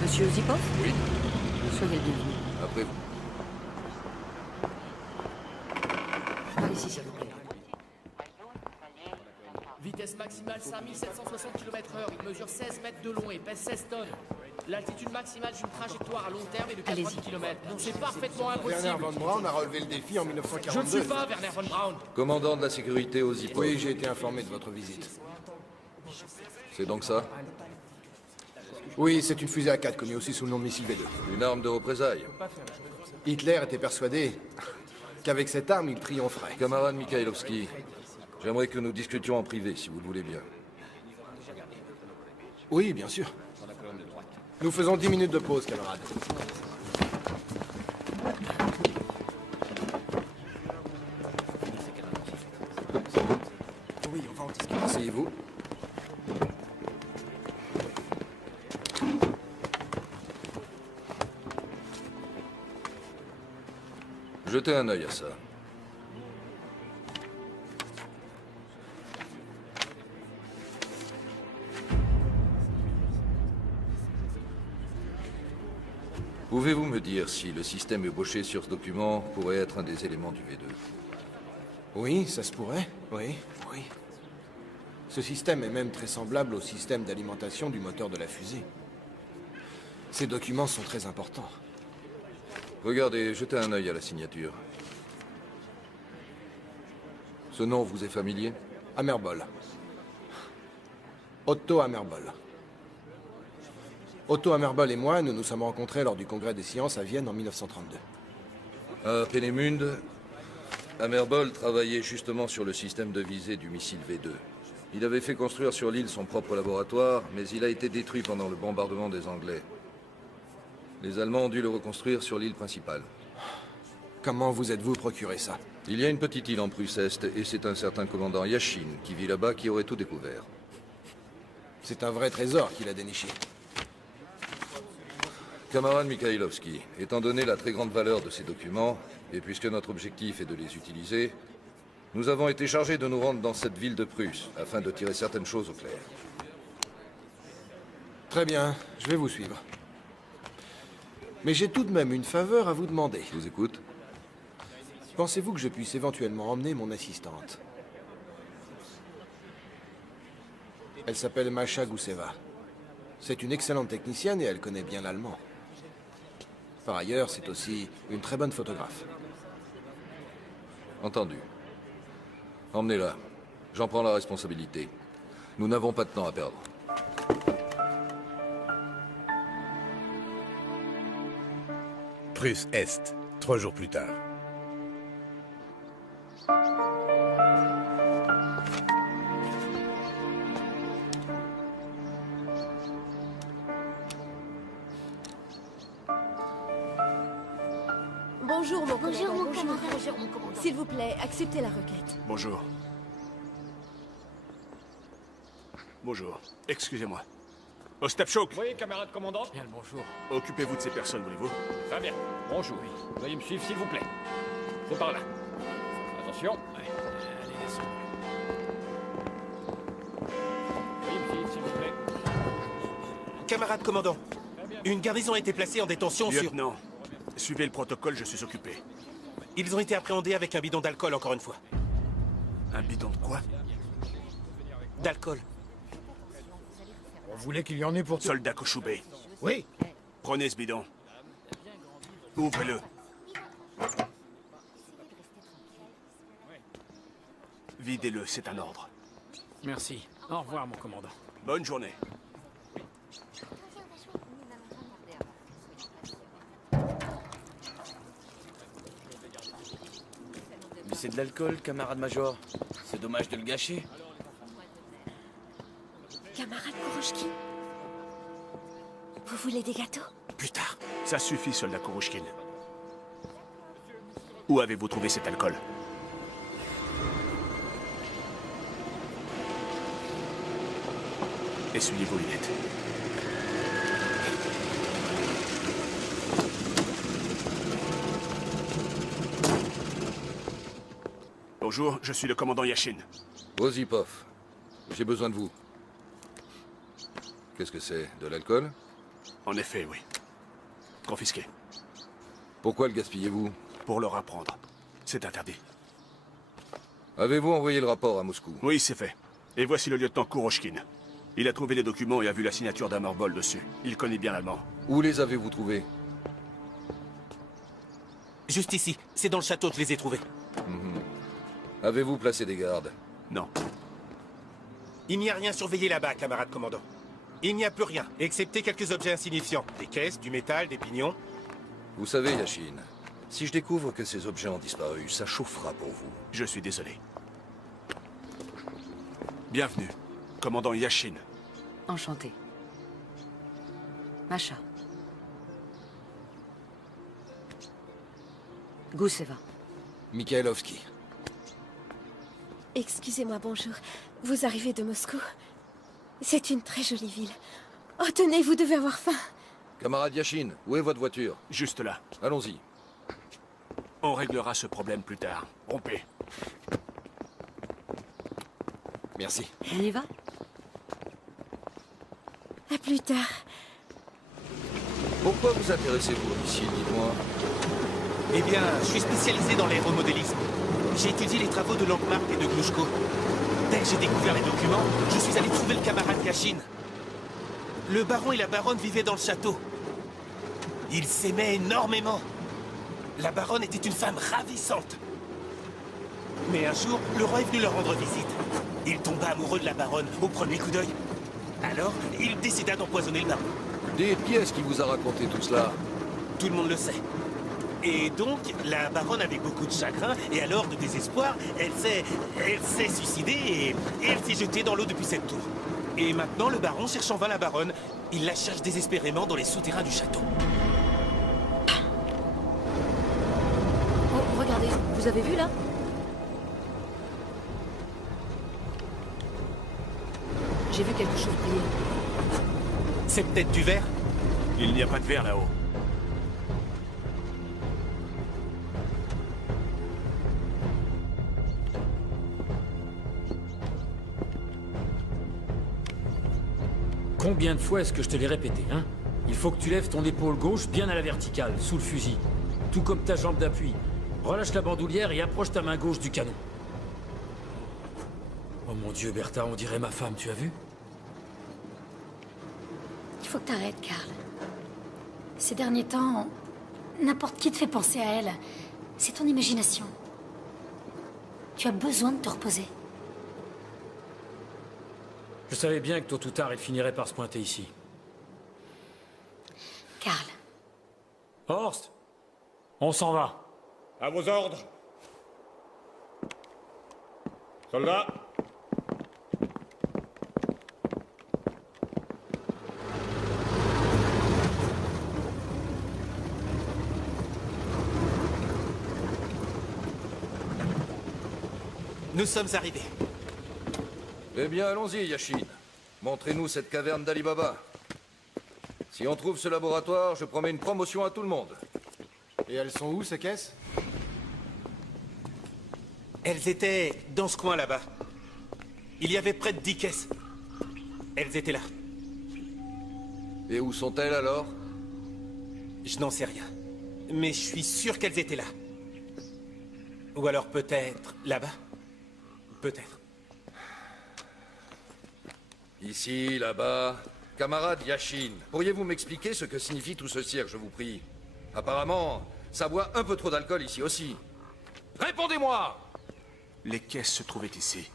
Monsieur Zipov? Oui. Soyez le bienvenu. Après vous. Par ici, s'il vous plaît. Vitesse maximale 5760 km/h, il mesure 16 mètres de long et pèse 16 tonnes. L'altitude maximale d'une trajectoire à long terme est de 90 km. C'est parfaitement impossible. Werner von Braun a relevé le défi en 1942. Je ne suis pas Werner von Braun. Commandant de la sécurité aux Zipov. Oui, j'ai été informé de votre visite. C'est donc ça? Oui, c'est une fusée A4 connue aussi sous le nom de missile V2. Une arme de représailles. Hitler était persuadé qu'avec cette arme, il triompherait. Camarade Mikhailovski, j'aimerais que nous discutions en privé, si vous le voulez bien. Oui, bien sûr. Nous faisons 10 minutes de pause, camarade. Oui, on va en discuter. Asseyez-vous. Jetez un œil à ça. Pouvez-vous me dire si le système ébauché sur ce document pourrait être un des éléments du V2? Oui, ça se pourrait. Oui, oui. Ce système est même très semblable au système d'alimentation du moteur de la fusée. Ces documents sont très importants. Regardez, jetez un œil à la signature. Ce nom vous est familier? Hammerbol. Otto Hammerbol. Otto Hammerbol et moi, nous nous sommes rencontrés lors du congrès des sciences à Vienne en 1932. À Peenemünde, Hammerbol travaillait justement sur le système de visée du missile V2. Il avait fait construire sur l'île son propre laboratoire, mais il a été détruit pendant le bombardement des Anglais. Les Allemands ont dû le reconstruire sur l'île principale. Comment vous êtes-vous procuré ça? Il y a une petite île en Prusse-Est, et c'est un certain commandant Yashin qui vit là-bas qui aurait tout découvert. C'est un vrai trésor qu'il a déniché. Camarade Mikhailovski, étant donné la très grande valeur de ces documents, et puisque notre objectif est de les utiliser, nous avons été chargés de nous rendre dans cette ville de Prusse, afin de tirer certaines choses au clair. Très bien, je vais vous suivre. Mais j'ai tout de même une faveur à vous demander. Je vous écoute. Pensez-vous que je puisse éventuellement emmener mon assistante? Elle s'appelle Masha Gousseva. C'est une excellente technicienne et elle connaît bien l'allemand. Par ailleurs, c'est aussi une très bonne photographe. Entendu. Emmenez-la. J'en prends la responsabilité. Nous n'avons pas de temps à perdre. Prusse-Est, 3 jours plus tard. Bonjour, mon camarade. Bonjour, mon commandant. S'il vous plaît, acceptez la requête. Bonjour. Bonjour. Excusez-moi. Ostapchuk! Oui, camarade commandant. Bien le bonjour. Occupez-vous de ces personnes, voulez-vous? Très bien. Bonjour. Veuillez me suivre, s'il vous plaît. C'est par là. Attention. Allez, descendez. Veuillez me suivre, s'il vous plaît. Camarade commandant, une garnison a été placée en détention sur... Lieutenant, suivez le protocole, je suis occupé. Ils ont été appréhendés avec un bidon d'alcool, encore une fois. Un bidon de quoi? D'alcool. On voulait qu'il y en ait pour... Soldat Kochoubé. Oui. Prenez ce bidon. Ouvrez-le. Videz-le, c'est un ordre. Merci. Au revoir, mon commandant. Bonne journée. Mais c'est de l'alcool, camarade Major. C'est dommage de le gâcher. Camarade Kuroshkin, vous voulez des gâteaux? Plus tard. Ça suffit, soldat Kurushkin. Où avez-vous trouvé cet alcool? Essuyez vos lunettes. Bonjour, je suis le commandant Yashin. Osipov, j'ai besoin de vous. Qu'est-ce que c'est? De l'alcool? En effet, oui. Confisqué. Pourquoi le gaspillez-vous? Pour leur apprendre. C'est interdit. Avez-vous envoyé le rapport à Moscou? Oui, c'est fait. Et voici le lieutenant Kuroshkin. Il a trouvé les documents et a vu la signature d'Amorbol dessus. Il connaît bien l'allemand. Où les avez-vous trouvés? Juste ici. C'est dans le château que je les ai trouvés. Avez-vous placé des gardes? Non. Il n'y a rien surveillé là-bas, camarade commandant. Il n'y a plus rien, excepté quelques objets insignifiants. Des caisses, du métal, des pignons. Vous savez, Yashin, si je découvre que ces objets ont disparu, ça chauffera pour vous. Je suis désolé. Bienvenue, commandant Yashin. Enchanté. Masha. Guseva. Mikhailovski. Excusez-moi, bonjour. Vous arrivez de Moscou? C'est une très jolie ville. Oh, tenez, vous devez avoir faim. Camarade Yashin, où est votre voiture? Juste là. Allons-y. On réglera ce problème plus tard. Rompez. Merci. On y va? À plus tard. Pourquoi vous intéressez-vous au missile, dites-moi? Eh bien, je suis spécialisé dans l'aéromodélisme. J'ai étudié les travaux de Lankmark et de Glushko. Dès que j'ai découvert les documents, je suis allé trouver le camarade Yashin. Le baron et la baronne vivaient dans le château. Ils s'aimaient énormément. La baronne était une femme ravissante. Mais un jour, le roi est venu leur rendre visite. Il tomba amoureux de la baronne au premier coup d'œil. Alors, il décida d'empoisonner le baron. Dites, qui est-ce qui vous a raconté tout cela? Tout le monde le sait. Et donc, la baronne avait beaucoup de chagrin, et alors, de désespoir, elle s'est suicidée et elle s'est jetée dans l'eau depuis cette tour. Et maintenant, le baron cherche en vain la baronne. Il la cherche désespérément dans les souterrains du château. Oh, regardez, vous avez vu là? J'ai vu quelque chose briller. C'est peut-être du verre? Il n'y a pas de verre là-haut. Combien de fois est-ce que je te l'ai répété, hein? Il faut que tu lèves ton épaule gauche bien à la verticale, sous le fusil. Tout comme ta jambe d'appui. Relâche la bandoulière et approche ta main gauche du canon. Oh mon Dieu, Bertha, on dirait ma femme, tu as vu? Il faut que t'arrêtes, Karl. Ces derniers temps, n'importe qui te fait penser à elle. C'est ton imagination. Tu as besoin de te reposer. Je savais bien que tôt ou tard, il finirait par se pointer ici. Karl. Horst, on s'en va. À vos ordres. Soldats. Nous sommes arrivés. Eh bien, allons-y, Yashin. Montrez-nous cette caverne d'Ali Baba. Si on trouve ce laboratoire, je promets une promotion à tout le monde. Et elles sont où, ces caisses? Elles étaient dans ce coin là-bas. Il y avait près de 10 caisses. Elles étaient là. Et où sont-elles alors? Je n'en sais rien. Mais je suis sûr qu'elles étaient là. Ou alors peut-être là-bas. Peut-être. Ici, là-bas. Camarade Yashin, pourriez-vous m'expliquer ce que signifie tout ceci, je vous prie? Apparemment, ça boit un peu trop d'alcool ici aussi. Répondez-moi! Les caisses se trouvaient ici.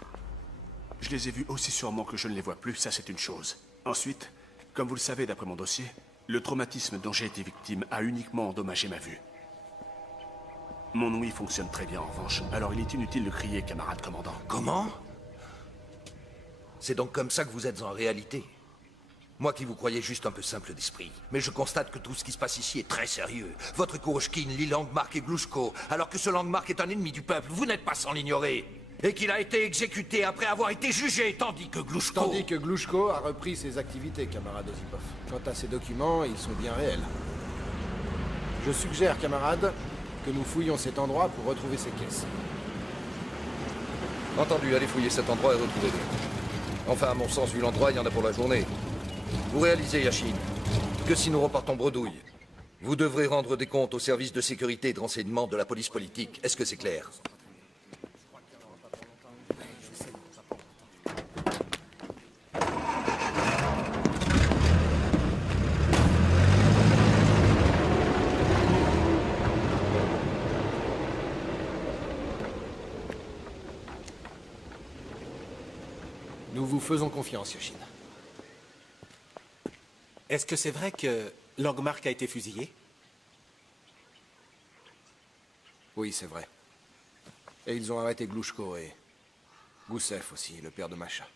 Je les ai vues aussi sûrement que je ne les vois plus, ça c'est une chose. Ensuite, comme vous le savez d'après mon dossier, le traumatisme dont j'ai été victime a uniquement endommagé ma vue. Mon ouïe fonctionne très bien en revanche, alors il est inutile de crier, camarade commandant. Comment? C'est donc comme ça que vous êtes en réalité. Moi qui vous croyais juste un peu simple d'esprit. Mais je constate que tout ce qui se passe ici est très sérieux. Votre Kuroshkin lie Langmark et Glushko, alors que ce Langmark est un ennemi du peuple, vous n'êtes pas sans l'ignorer. Et qu'il a été exécuté après avoir été jugé, tandis que Glushko... a repris ses activités, camarade Osipov. Quant à ces documents, ils sont bien réels. Je suggère, camarade, que nous fouillions cet endroit pour retrouver ces caisses. Entendu, allez fouiller cet endroit et retrouvez-les. Enfin, à mon sens, vu l'endroit, il y en a pour la journée. Vous réalisez, Yashin, que si nous repartons bredouille, vous devrez rendre des comptes au service de sécurité et de renseignement de la police politique. Est-ce que c'est clair? Nous vous faisons confiance, Yashin. Est-ce que c'est vrai que Langmark a été fusillé? Oui, c'est vrai. Et ils ont arrêté Glushko et Gusev aussi, le père de Masha.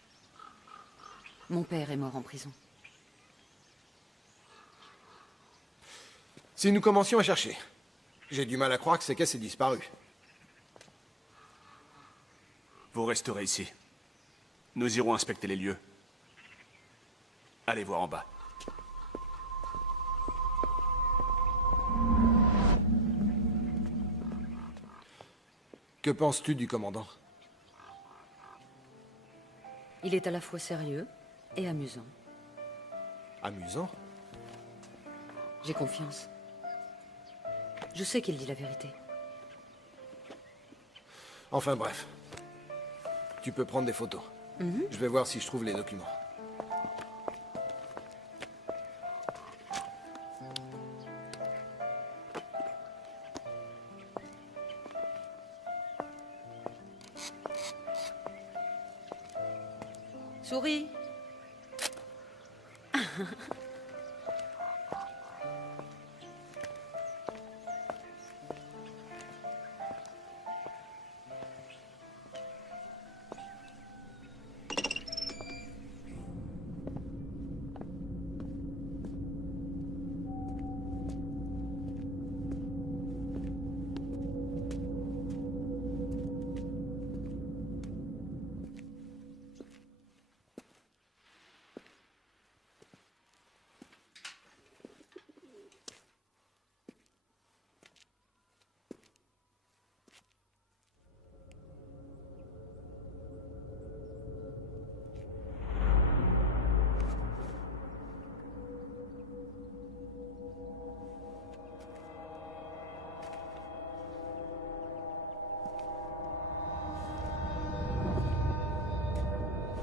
Mon père est mort en prison. Si nous commencions à chercher, j'ai du mal à croire que ces caisses aient disparu. Vous resterez ici. Nous irons inspecter les lieux. Allez voir en bas. Que penses-tu du commandant? Il est à la fois sérieux et amusant. Amusant? J'ai confiance. Je sais qu'il dit la vérité. Enfin bref. Tu peux prendre des photos. Je vais voir si je trouve les documents. Souris.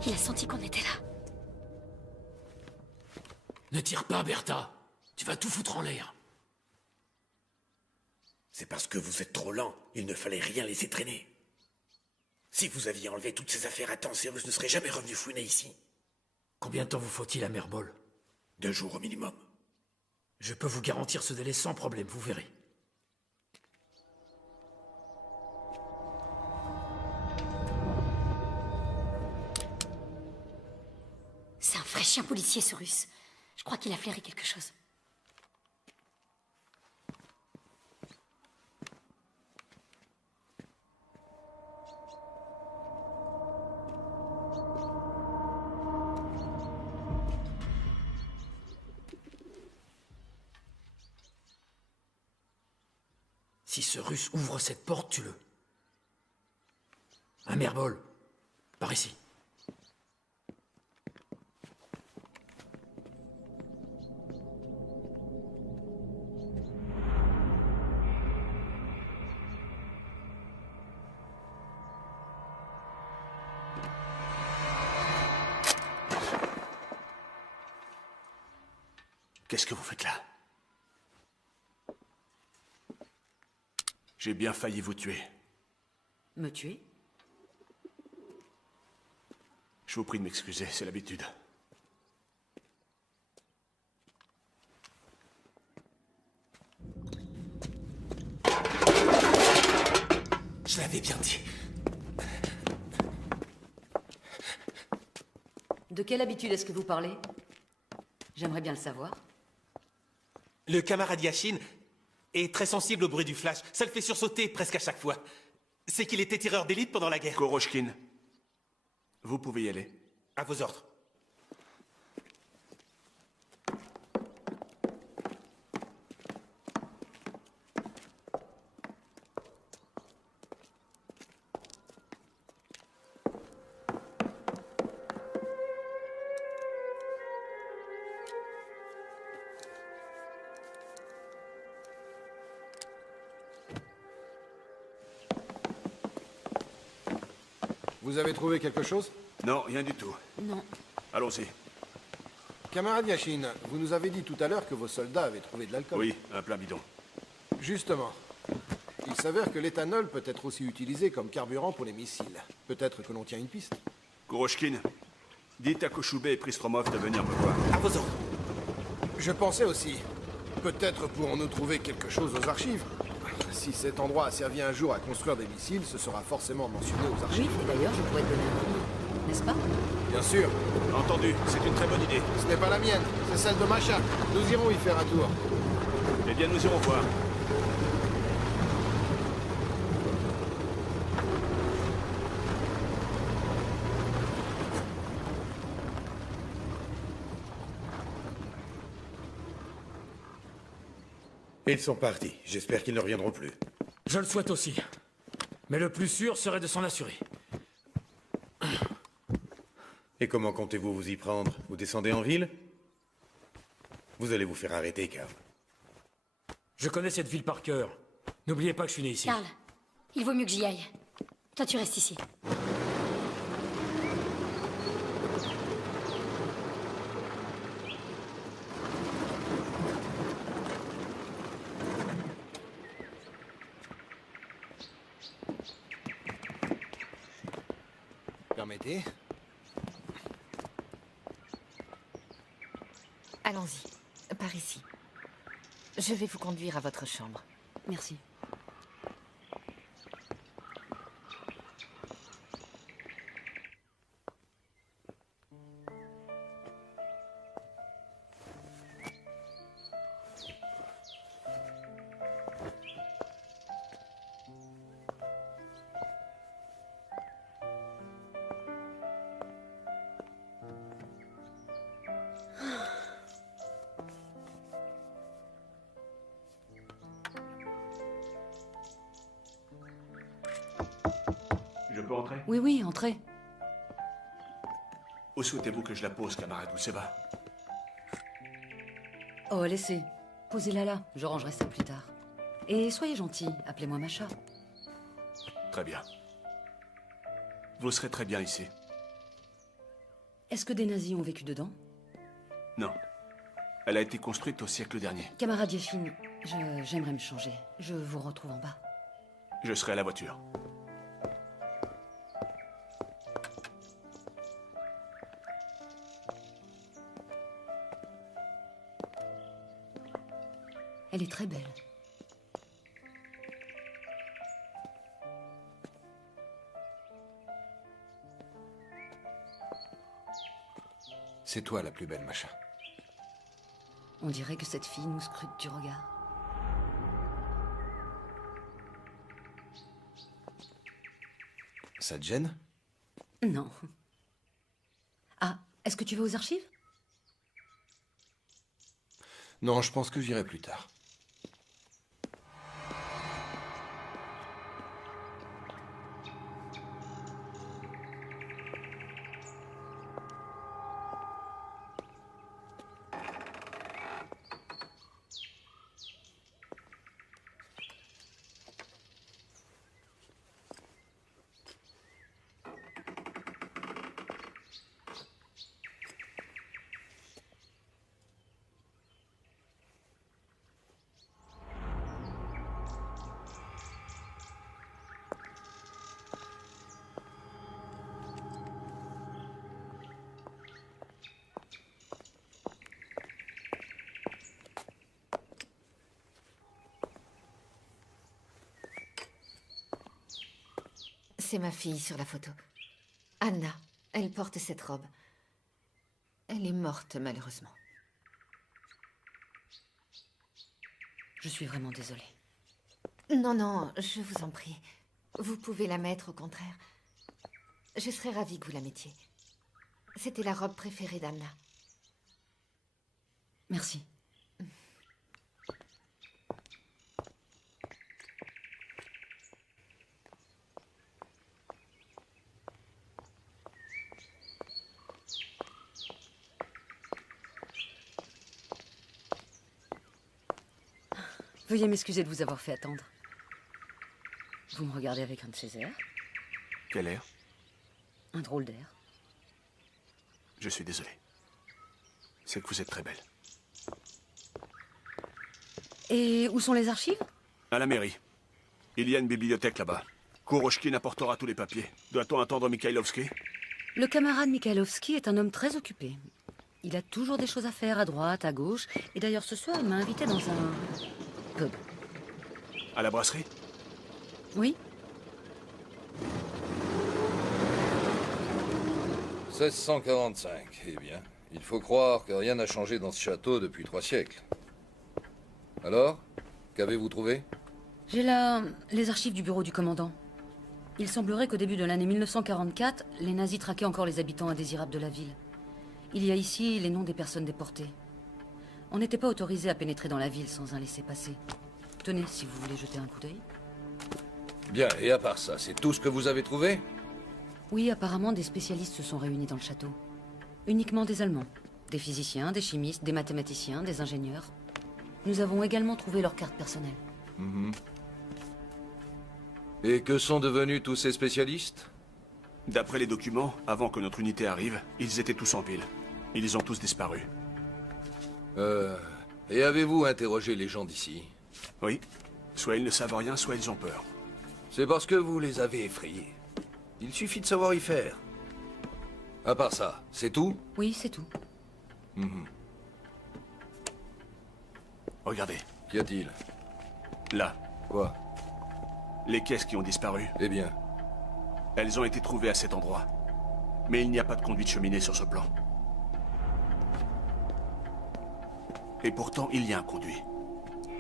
Il a senti qu'on était là. Ne tire pas, Bertha. Tu vas tout foutre en l'air. C'est parce que vous êtes trop lent. Il ne fallait rien laisser traîner. Si vous aviez enlevé toutes ces affaires à temps, Cyrus ne serait jamais revenu fouiner ici. Combien de temps vous faut-il à Merbol? 2 jours au minimum. Je peux vous garantir ce délai sans problème, vous verrez. C'est un vrai chien policier, ce russe. Je crois qu'il a flairé quelque chose. Si ce russe ouvre cette porte, tue-le. Un Merbol, par ici. Qu'est-ce que vous faites là? J'ai bien failli vous tuer. Me tuer? Je vous prie de m'excuser, c'est l'habitude. Je l'avais bien dit. De quelle habitude est-ce que vous parlez? J'aimerais bien le savoir. Le camarade Yashin est très sensible au bruit du flash. Ça le fait sursauter presque à chaque fois. C'est qu'il était tireur d'élite pendant la guerre. Koroshkin, vous pouvez y aller. À vos ordres. Vous avez trouvé quelque chose? Non, rien du tout. Non. Allons-y. Camarade Yashin, vous nous avez dit tout à l'heure que vos soldats avaient trouvé de l'alcool. Oui, un plein bidon. Justement. Il s'avère que l'éthanol peut être aussi utilisé comme carburant pour les missiles. Peut-être que l'on tient une piste. Koroshkin, dites à Koshube et Pristromov de venir me voir. À vos ordres. Je pensais aussi. Peut-être pourrons-nous trouver quelque chose aux archives. Si cet endroit a servi un jour à construire des missiles, ce sera forcément mentionné aux archives. Oui, et d'ailleurs, je pourrais te donner un coup de main, n'est-ce pas? Bien sûr. Entendu, c'est une très bonne idée. Ce n'est pas la mienne, c'est celle de Masha. Nous irons y faire un tour. Eh bien, nous irons voir. Ils sont partis. J'espère qu'ils ne reviendront plus. Je le souhaite aussi. Mais le plus sûr serait de s'en assurer. Et comment comptez-vous vous y prendre? Vous descendez en ville? Vous allez vous faire arrêter, Karl. Je connais cette ville par cœur. N'oubliez pas que je suis né ici. Karl, il vaut mieux que j'y aille. Toi, tu restes ici. Permettez. Allons-y, par ici. Je vais vous conduire à votre chambre. Merci. Je peux entrer? Oui, oui, entrez. Où souhaitez-vous que je la pose, camarade Ousseba? Oh, laissez. Posez-la là, je rangerai ça plus tard. Et soyez gentil, appelez-moi Masha. Très bien. Vous serez très bien ici. Est-ce que des nazis ont vécu dedans? Non. Elle a été construite au siècle dernier. Camarade Yashin, j'aimerais me changer. Je vous retrouve en bas. Je serai à la voiture. Elle est très belle. C'est toi la plus belle, Masha. On dirait que cette fille nous scrute du regard. Ça te gêne? Non. Ah, est-ce que tu vas aux archives? Non, je pense que j'irai plus tard. C'est ma fille sur la photo. Anna. Elle porte cette robe. Elle est morte, malheureusement. Je suis vraiment désolée. Non, non, je vous en prie. Vous pouvez la mettre, au contraire. Je serais ravie que vous la mettiez. C'était la robe préférée d'Anna. Merci. Veuillez m'excuser de vous avoir fait attendre. Vous me regardez avec un de ces airs? Quel air? Un drôle d'air. Je suis désolé. C'est que vous êtes très belle. Et où sont les archives? À la mairie. Il y a une bibliothèque là-bas. Kuroshkin apportera tous les papiers. Doit-on attendre Mikhailovski? Le camarade Mikhailovski est un homme très occupé. Il a toujours des choses à faire à droite, à gauche. Et d'ailleurs, ce soir, il m'a invité dans un... pub. À la brasserie? Oui. 1645, eh bien. Il faut croire que rien n'a changé dans ce château depuis 3 siècles. Alors, qu'avez-vous trouvé? J'ai là les archives du bureau du commandant. Il semblerait qu'au début de l'année 1944, les nazis traquaient encore les habitants indésirables de la ville. Il y a ici les noms des personnes déportées. On n'était pas autorisé à pénétrer dans la ville sans un laissez-passer. Tenez, si vous voulez jeter un coup d'œil. Bien, et à part ça, c'est tout ce que vous avez trouvé? Oui, apparemment, des spécialistes se sont réunis dans le château. Uniquement des Allemands. Des physiciens, des chimistes, des mathématiciens, des ingénieurs. Nous avons également trouvé leurs cartes personnelles. Mhm. Et que sont devenus tous ces spécialistes? D'après les documents, avant que notre unité arrive, ils étaient tous en ville. Ils ont tous disparu. Et avez-vous interrogé les gens d'ici? Oui. Soit ils ne savent rien, soit ils ont peur. C'est parce que vous les avez effrayés. Il suffit de savoir y faire. À part ça, c'est tout? Oui, c'est tout. Mhm. Regardez. Qu'y a-t-il? Là. Quoi? Les caisses qui ont disparu. Eh bien? Elles ont été trouvées à cet endroit. Mais il n'y a pas de conduit de cheminée sur ce plan. Et pourtant, il y a un conduit.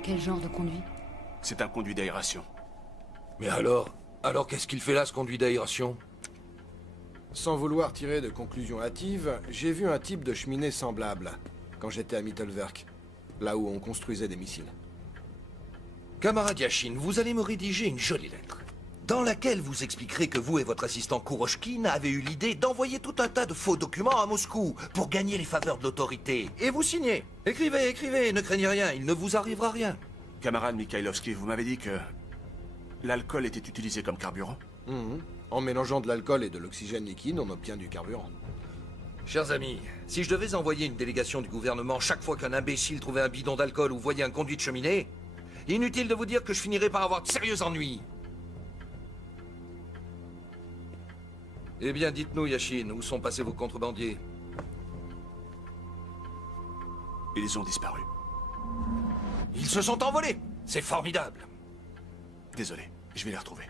Quel genre de conduit? C'est un conduit d'aération. Mais alors qu'est-ce qu'il fait là, ce conduit d'aération? Sans vouloir tirer de conclusions hâtives, j'ai vu un type de cheminée semblable quand j'étais à Mittelwerk, là où on construisait des missiles. Camarade Yashin, vous allez me rédiger une jolie lettre, dans laquelle vous expliquerez que vous et votre assistant Kuroshkin avez eu l'idée d'envoyer tout un tas de faux documents à Moscou pour gagner les faveurs de l'autorité. Et vous signez. Écrivez, écrivez, ne craignez rien, il ne vous arrivera rien. Camarade Mikhailovski, vous m'avez dit que l'alcool était utilisé comme carburant? En mélangeant de l'alcool et de l'oxygène liquide, on obtient du carburant. Chers amis, si je devais envoyer une délégation du gouvernement chaque fois qu'un imbécile trouvait un bidon d'alcool ou voyait un conduit de cheminée, inutile de vous dire que je finirais par avoir de sérieux ennuis. Eh bien, dites-nous, Yashin, où sont passés vos contrebandiers? Ils ont disparu. Ils se sont envolés! C'est formidable! Désolé, je vais les retrouver.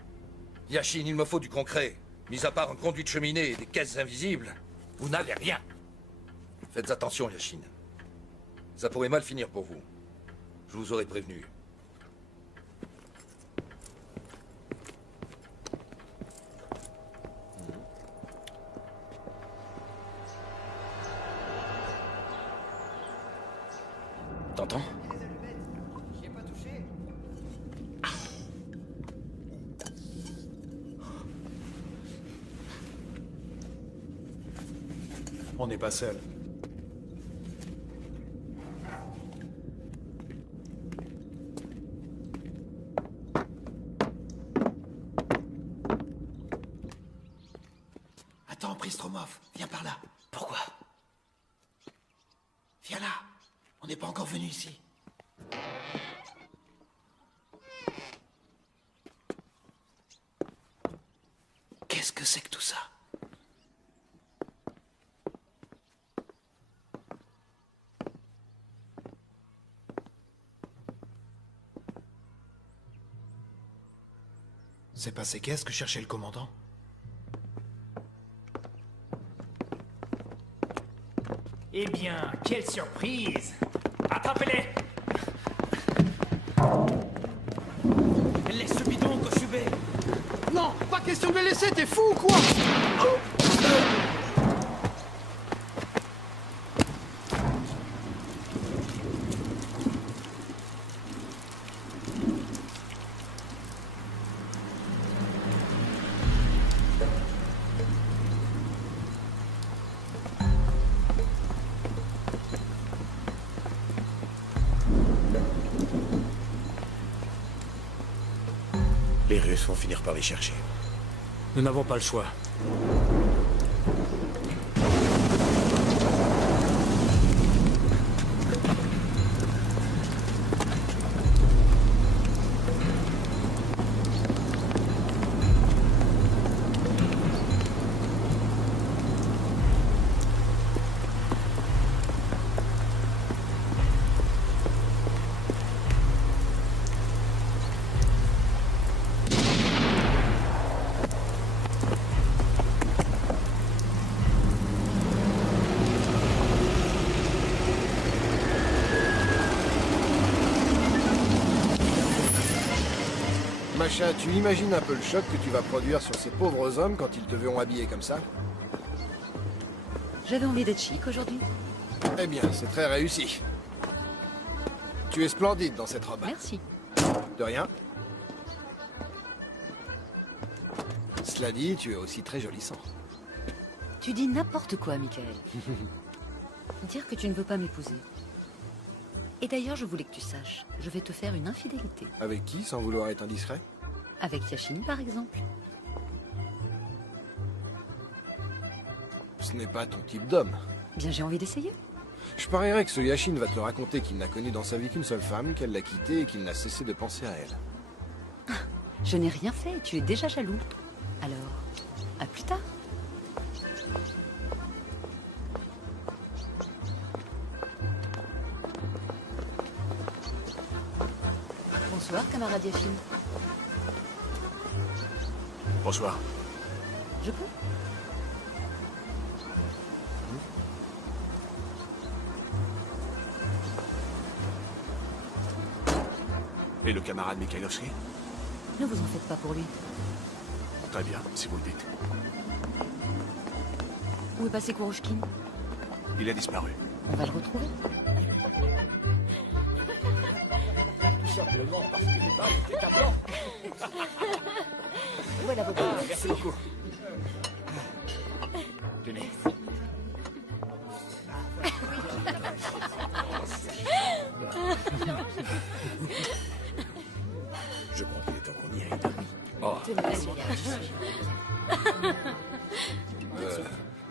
Yashin, il me faut du concret. Mis à part un conduit de cheminée et des caisses invisibles, vous n'avez rien. Faites attention, Yashin. Ça pourrait mal finir pour vous. Je vous aurais prévenu. T'entends? J'y ai pas touché. On n'est pas seul. Attends, Pristromov, viens par là. Pourquoi? Viens là. On n'est pas encore venu ici. Qu'est-ce que c'est que tout ça? C'est pas ces caisses que cherchait le commandant? Eh bien, quelle surprise! Attrapez-les! Laisse ce bidon, Koshubé! Non, pas question de les laisser, t'es fou ou quoi? Les Russes vont finir par les chercher. Nous n'avons pas le choix. Macha, tu imagines un peu le choc que tu vas produire sur ces pauvres hommes quand ils te verront habillé comme ça? J'avais envie d'être chic aujourd'hui. Eh bien, c'est très réussi. Tu es splendide dans cette robe. Merci. De rien. Cela dit, tu es aussi très jolissant. Tu dis n'importe quoi, Michael. Dire que tu ne veux pas m'épouser. Et d'ailleurs, je voulais que tu saches, je vais te faire une infidélité. Avec qui, sans vouloir être indiscret? Avec Yashin, par exemple. Ce n'est pas ton type d'homme. Bien, j'ai envie d'essayer. Je parierais que ce Yashin va te raconter qu'il n'a connu dans sa vie qu'une seule femme, qu'elle l'a quittée et qu'il n'a cessé de penser à elle. Je n'ai rien fait, tu es déjà jaloux. Alors, à plus tard. Bonsoir, camarade Yashin. Bonsoir. Je peux? Et le camarade Mikhailovski? Ne vous en faites pas pour lui. Très bien, si vous le dites. Où est passé Kuroshkin? Il a disparu. On va le retrouver. Tout simplement parce que les balles étaient à blanc. Voilà vos balles. Merci beaucoup. Tenez. Je crois qu'il est temps qu'on y aille. Oh.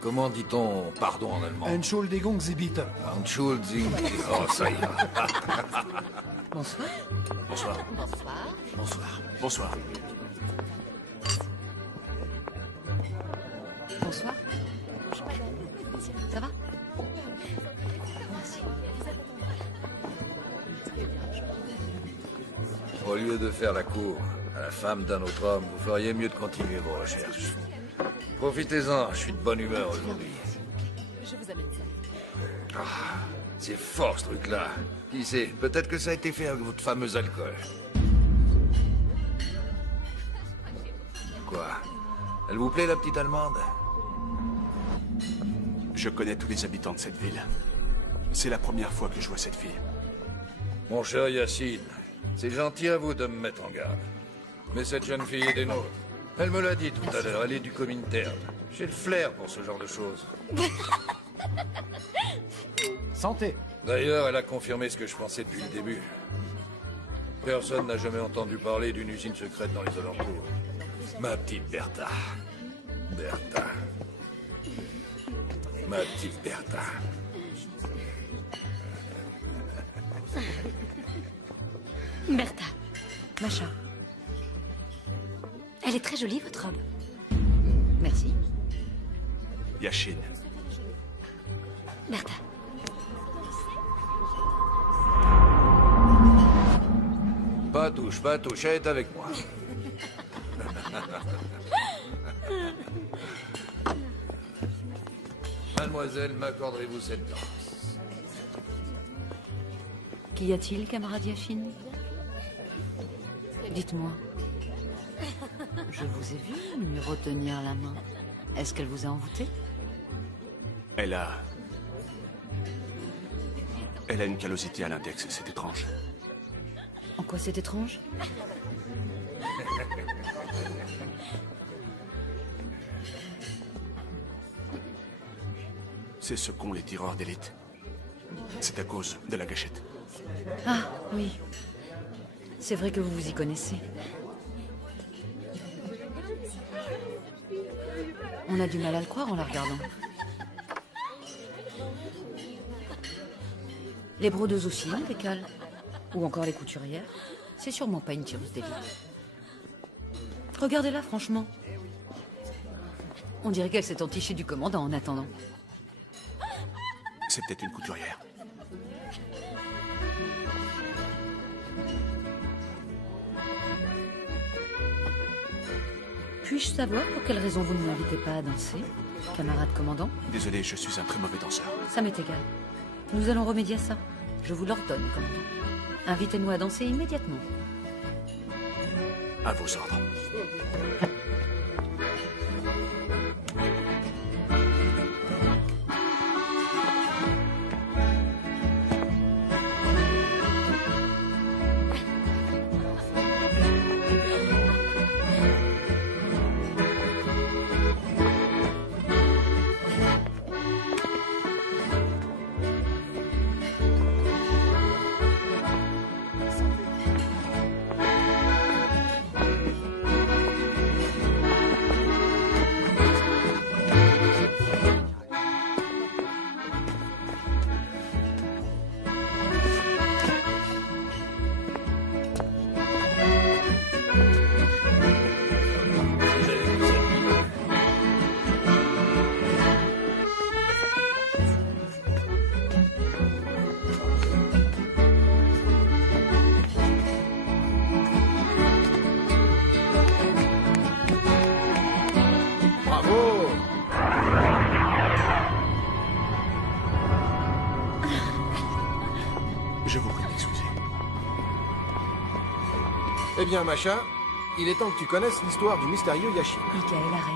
Comment dit-on pardon en allemand? Entschuldigung, Sie bitte. Entschuldigung. Oh, ça y est. Bonsoir. Bonsoir. Bonsoir. Bonsoir. Bonsoir. Bonsoir. Ça va? Merci. Au lieu de faire la cour à la femme d'un autre homme, vous feriez mieux de continuer vos recherches. Profitez-en, je suis de bonne humeur aujourd'hui. Je vous amène ça. Ah, c'est fort ce truc-là. Qui sait, peut-être que ça a été fait avec votre fameux alcool. Quoi? Elle vous plaît, la petite Allemande? Je connais tous les habitants de cette ville. C'est la première fois que je vois cette fille. Mon cher Yacine, c'est gentil à vous de me mettre en garde. Mais cette jeune fille est des nôtres. Elle me l'a dit tout à l'heure, elle est du Comintern. J'ai le flair pour ce genre de choses. Santé. D'ailleurs, elle a confirmé ce que je pensais depuis le début. Personne n'a jamais entendu parler d'une usine secrète dans les alentours. Ma petite Bertha. Bertha. Ma petite Bertha. Bertha. Macha. Elle est très jolie, votre robe. Merci. Yashin. Bertha. Pas touche, elle est avec moi. mademoiselle, m'accorderez-vous cette danse? Qu'y a-t-il, camarade Yashin? Dites-moi. Je vous ai vu lui retenir la main. Est-ce qu'elle vous a envoûté? Elle a une callosité à l'index, c'est étrange. En quoi c'est étrange? C'est ce qu'ont les tireurs d'élite. C'est à cause de la gâchette. Ah, oui. C'est vrai que vous vous y connaissez. On a du mal à le croire en la regardant. Les brodeuses aussi, hein, les cales. Ou encore les couturières. C'est sûrement pas une tireuse d'élite. Regardez-la, franchement. On dirait qu'elle s'est entichée du commandant en attendant. C'est peut-être une couturière. Puis-je savoir pour quelle raison vous ne m'invitez pas à danser, camarade commandant? Désolé, je suis un très mauvais danseur. Ça m'est égal. Nous allons remédier à ça. Je vous l'ordonne, commandant. Invitez-moi à danser immédiatement. À vos ordres. Eh bien, Masha, il est temps que tu connaisses l'histoire du mystérieux Yashin. Michael, arrête.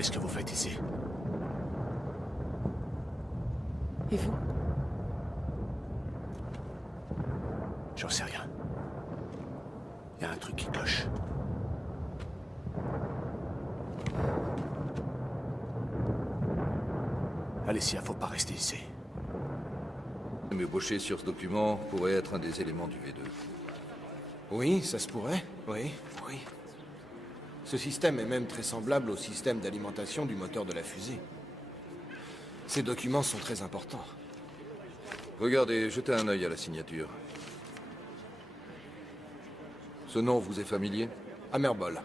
Qu'est-ce que vous faites ici? Et vous? J'en sais rien. Il y a un truc qui cloche. Alessia, faut pas rester ici. M'ébaucher sur ce document pourrait être un des éléments du V2. Oui, ça se pourrait. Oui, oui. Ce système est même très semblable au système d'alimentation du moteur de la fusée. Ces documents sont très importants. Regardez, jetez un œil à la signature. Ce nom vous est familier? Hammerbol.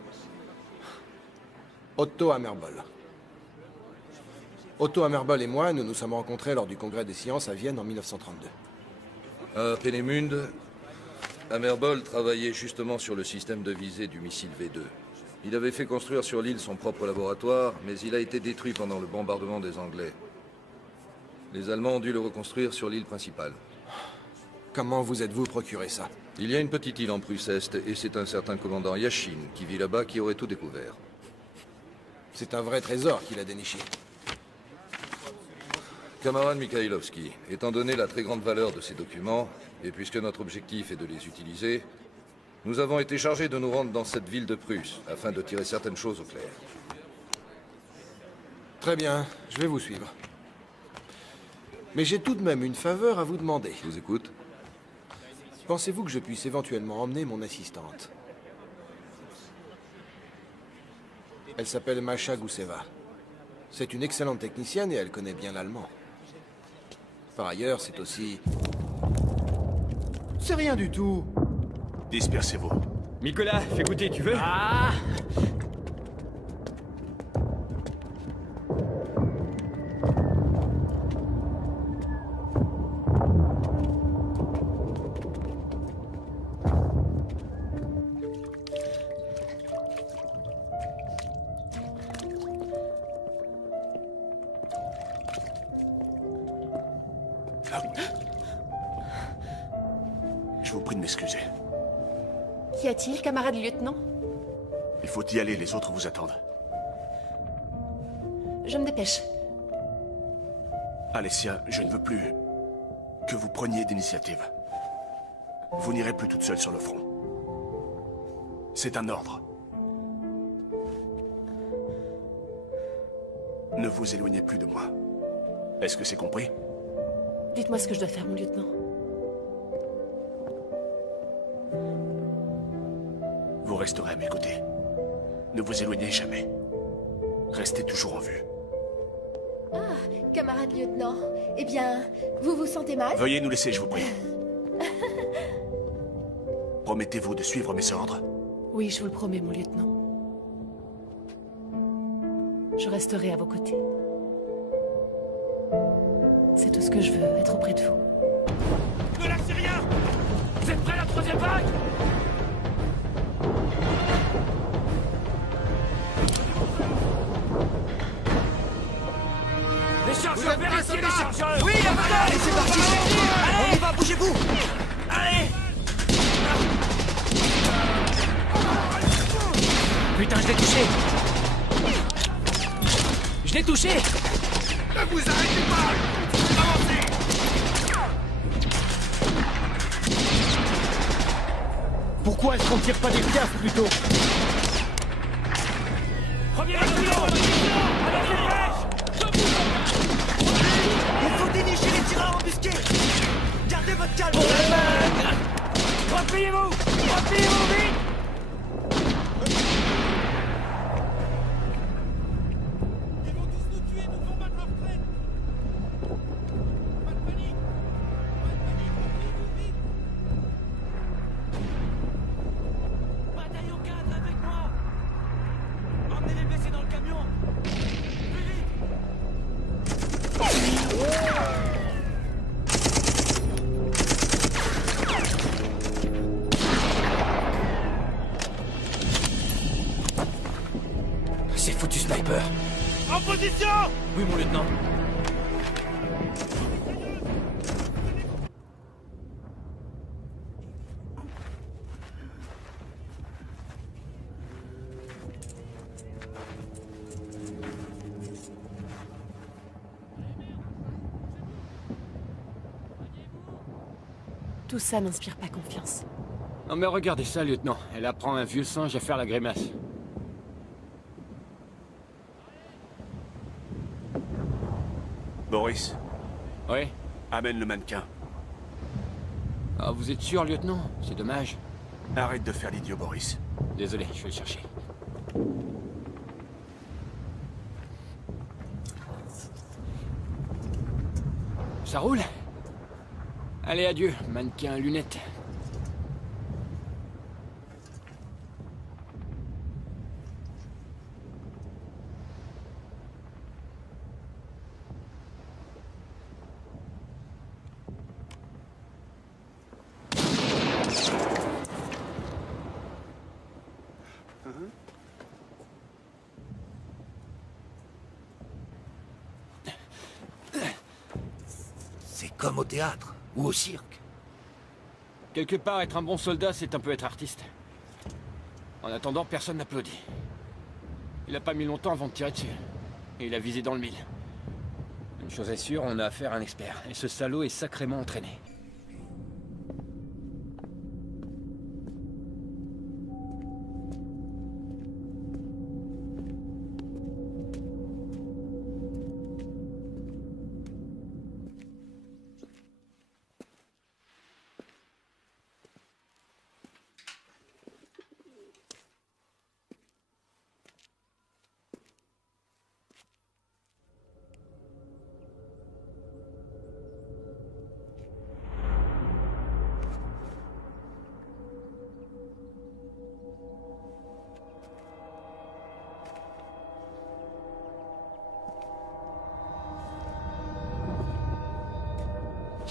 Otto Hammerbol. Otto Hammerbol et moi, nous nous sommes rencontrés lors du congrès des sciences à Vienne en 1932. À Peenemünde, Hammerbol travaillait justement sur le système de visée du missile V2. Il avait fait construire sur l'île son propre laboratoire, mais il a été détruit pendant le bombardement des Anglais. Les Allemands ont dû le reconstruire sur l'île principale. Comment vous êtes-vous procuré ça? Il y a une petite île en Prusse-Est, et c'est un certain commandant Yashin qui vit là-bas qui aurait tout découvert. C'est un vrai trésor qu'il a déniché. Camarade Mikhailovski, étant donné la très grande valeur de ces documents, et puisque notre objectif est de les utiliser, nous avons été chargés de nous rendre dans cette ville de Prusse, afin de tirer certaines choses au clair. Très bien, je vais vous suivre. Mais j'ai tout de même une faveur à vous demander. Je vous écoute. Pensez-vous que je puisse éventuellement emmener mon assistante? Elle s'appelle Masha Gousseva. C'est une excellente technicienne et elle connaît bien l'allemand. Par ailleurs, c'est aussi... C'est rien du tout. Dispersez-vous. Nicolas, fais goûter, tu veux? Ah! Je vous prie de m'excuser. Qu'y a-t-il, camarade lieutenant? Il faut y aller, les autres vous attendent. Je me dépêche. Alessia, je ne veux plus que vous preniez d'initiative. Vous n'irez plus toute seule sur le front. C'est un ordre. Ne vous éloignez plus de moi. Est-ce que c'est compris? Dites-moi ce que je dois faire, mon lieutenant. Vous resterez à mes côtés. Ne vous éloignez jamais. Restez toujours en vue. Ah, camarade lieutenant. Eh bien, vous vous sentez mal? Veuillez nous laisser, je vous prie. Promettez-vous de suivre mes ordres? Oui, je vous le promets, mon lieutenant. Je resterai à vos côtés. C'est tout ce que je veux, être auprès de vous. Ne lâchez rien! Vous êtes prêts à la troisième vague? Les chargeurs, vérifiez les chargeurs! Oui, la madame! Allez, c'est parti! Allez, On y va, bougez-vous! Allez! Putain, je l'ai touché! Je l'ai touché! Ne vous arrêtez pas! Avancez! Pourquoi est-ce qu'on tire pas des piafs plutôt? Premier bataillon! Il faut dénicher les tireurs embusqués! Gardez votre calme! Repliez-vous! Repliez-vous vite! Bataillon 4 avec moi! Emmenez les blessés dans le camion! C'est foutu, sniper! En position! Oui, mon lieutenant. Tout ça n'inspire pas confiance. Non mais regardez ça, lieutenant. Elle apprend un vieux singe à faire la grimace. Boris. Oui? Amène le mannequin. Ah, vous êtes sûr, lieutenant? C'est dommage. Arrête de faire l'idiot, Boris. Désolé, je vais le chercher. Ça roule? Allez, adieu, mannequin, lunettes. C'est comme au théâtre, ou au cirque. Quelque part, être un bon soldat, c'est un peu être artiste. En attendant, personne n'applaudit. Il a pas mis longtemps avant de tirer dessus. Et il a visé dans le mille. Une chose est sûre, on a affaire à un expert. Et ce salaud est sacrément entraîné.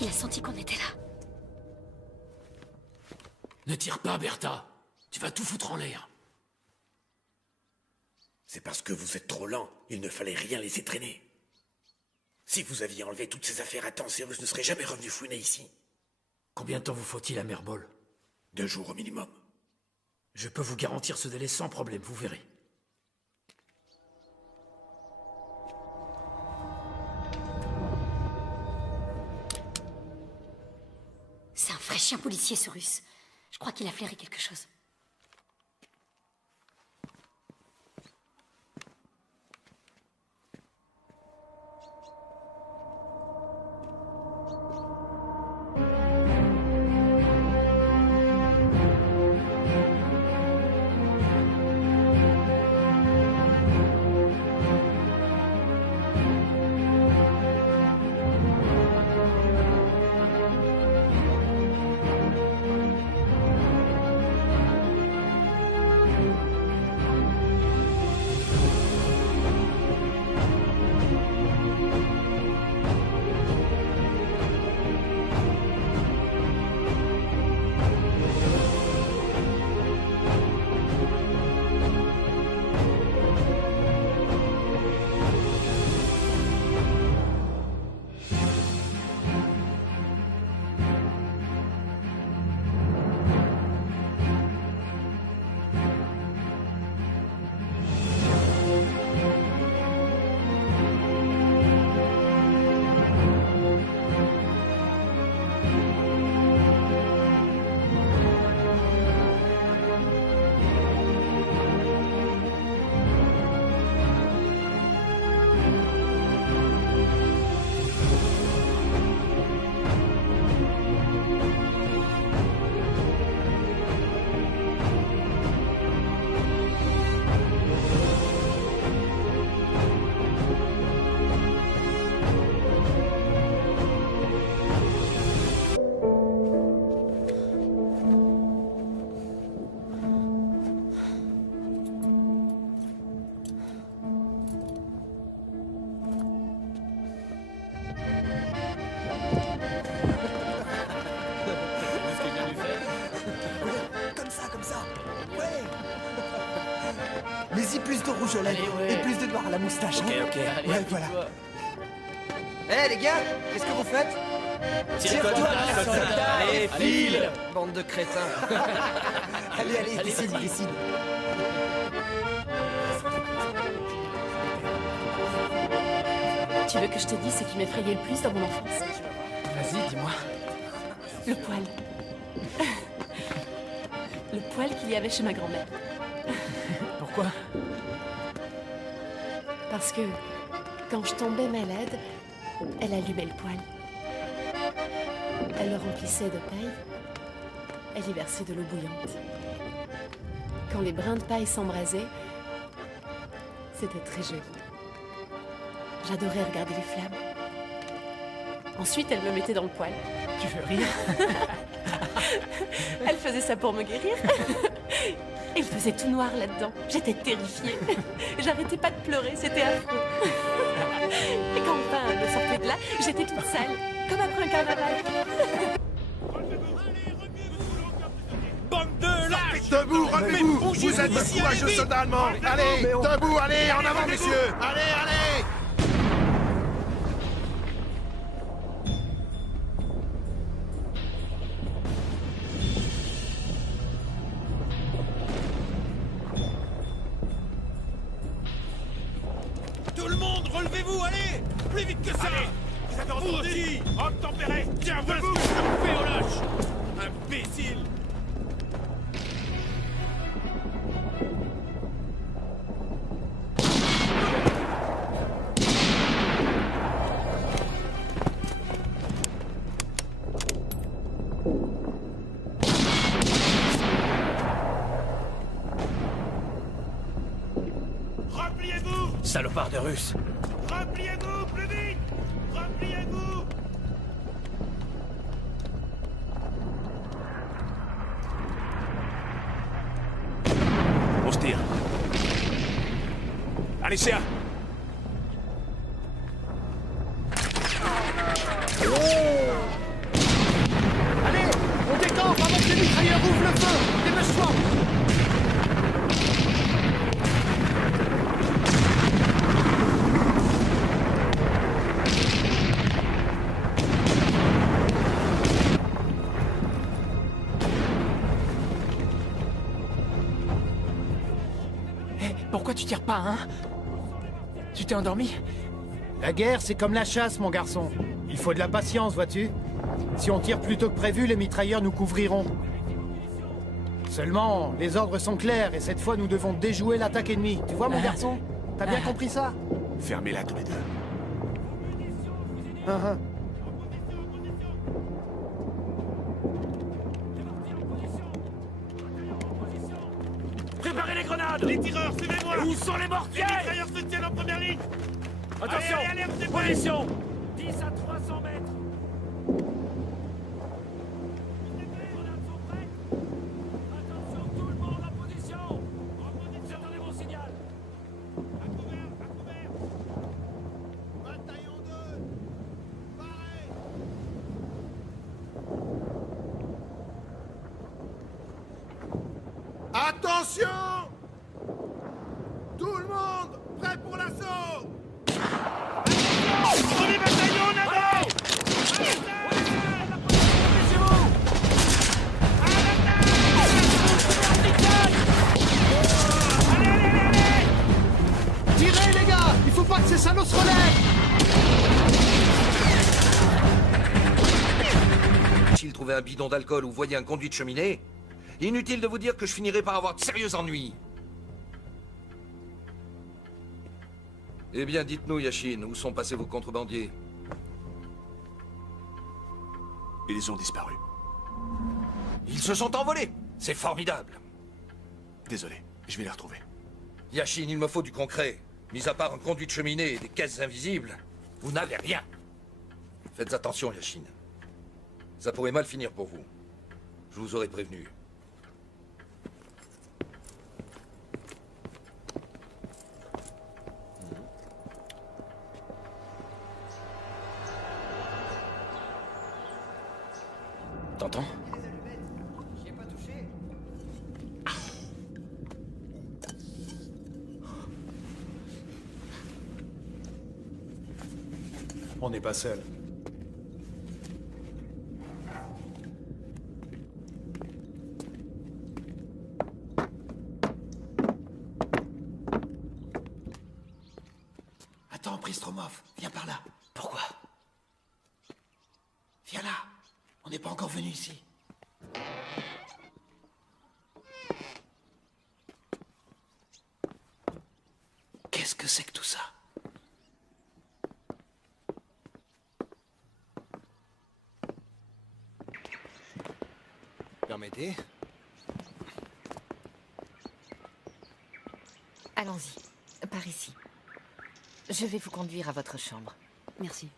Il a senti qu'on était là. Ne tire pas, Bertha. Tu vas tout foutre en l'air. C'est parce que vous êtes trop lent. Il ne fallait rien laisser traîner. Si vous aviez enlevé toutes ces affaires à temps, Cyrus ne serait jamais revenu fouiner ici. Combien de temps vous faut-il à Merbol? 2 jours au minimum. Je peux vous garantir ce délai sans problème, vous verrez. C'est un vrai chien policier, ce russe. Je crois qu'il a flairé quelque chose. Mais-y plus de rouge aux lèvres et plus de noir à la moustache. Ok, hein. ok. Allez, Ouais, voilà. Eh les gars, qu'est-ce que vous faites? Tire-toi, soldat, allez, file. Bande de crétins. allez, décide. Tu veux que je te dise ce qui m'effrayait le plus dans mon enfance? Vas-y, dis-moi. Le poil. poêle qu'il y avait chez ma grand-mère. Pourquoi? Parce que quand je tombais malade, elle allumait le poêle. Elle le remplissait de paille. Elle y versait de l'eau bouillante. Quand les brins de paille s'embrasaient, c'était très joli. J'adorais regarder les flammes. Ensuite, elle me mettait dans le poêle. Tu veux rire? Elle faisait ça pour me guérir. Et il faisait tout noir là-dedans. J'étais terrifiée. J'arrêtais pas de pleurer, c'était affreux. Et quand enfin elle me sortait de là, j'étais toute sale, comme après un carnaval. Bande de lâches! Debout, relevez-vous! Vous êtes de courageux soldats allemands! Allez, debout, allez, en avant, messieurs! Allez, allez! Tout le monde, relevez-vous, allez! Plus vite que ça! Allez, vous avez entendu? Vous aussi! Homme tempéré! Tiens, voilà ce que je fais aux lâches! Imbécile! Repliez-vous! Salopard de Russe. Repliez-vous, plus vite! Repliez-vous! On se tire. Allez, CA! Allez, on décampe avant que les mitrailleurs ouvrent le feu. Dépêche-toi. Pourquoi tu tires pas, hein? Tu t'es endormi? La guerre, c'est comme la chasse, mon garçon. Il faut de la patience, vois-tu? Si on tire plus tôt que prévu, les mitrailleurs nous couvriront. Seulement, les ordres sont clairs et cette fois, nous devons déjouer l'attaque ennemie. Tu vois, mon garçon? T'as bien compris ça? Fermez-la tous les deux. Préparez les grenades! Les tireurs, suivez-moi! Où sont les mortiers? Les mitrailleurs se tiennent en première ligne! Attention! Allez, allez, allez, Position! 10 à 300 mètres! Attention, tout le monde en position! J'attendais mon signal! À couvert! À couvert! Bataillon 2! Parez! Attention! Tout le monde, prêt pour l'assaut! Attention! Premier bataillon en avant! Tirez, les gars. Il faut pas que ces salauds se relèvent. S'il trouvait un bidon d'alcool ou voyait un conduit de cheminée, inutile de vous dire que je finirai par avoir de sérieux ennuis. Eh bien, dites-nous, Yashin, où sont passés vos contrebandiers? Ils ont disparu. Ils se sont envolés. C'est formidable. Désolé, je vais les retrouver. Yashin, il me faut du concret. Mis à part un conduit de cheminée et des caisses invisibles, vous n'avez rien. Faites attention, Yashin. Ça pourrait mal finir pour vous. Je vous aurais prévenu. T'entends? On n'est pas seul. Attends, Pristromov, viens par là. Pourquoi? Viens là. On n'est pas encore venu ici. que c'est que tout ça? Permettez? Allons-y, par ici. Je vais vous conduire à votre chambre. Merci.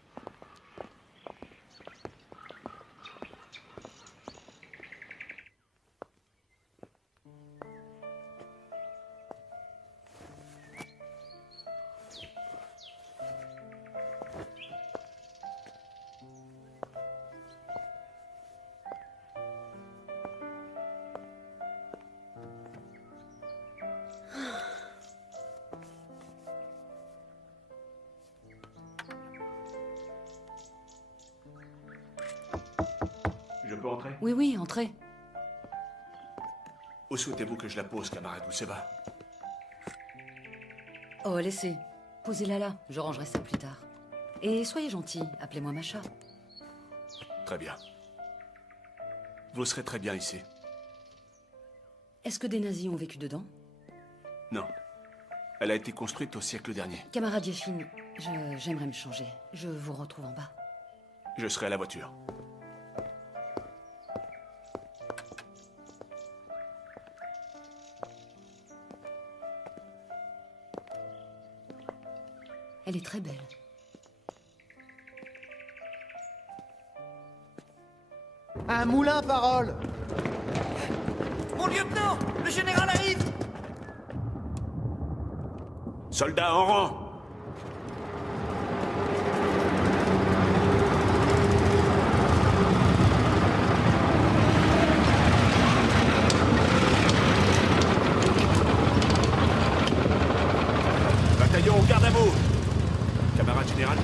Je peux entrer? Oui, oui, entrez. Où souhaitez-vous que je la pose, camarade Utseva? Oh, laissez. Posez-la là, je rangerai ça plus tard. Et soyez gentil, appelez-moi Macha. Très bien. Vous serez très bien ici. Est-ce que des nazis ont vécu dedans? Non. Elle a été construite au siècle dernier. Camarade Yashin, j'aimerais me changer. Je vous retrouve en bas. Je serai à la voiture. Elle est très belle. Un moulin, parole! Mon lieutenant! Le général arrive! Soldats en rang! Bataillon, garde à vous! Camarade général?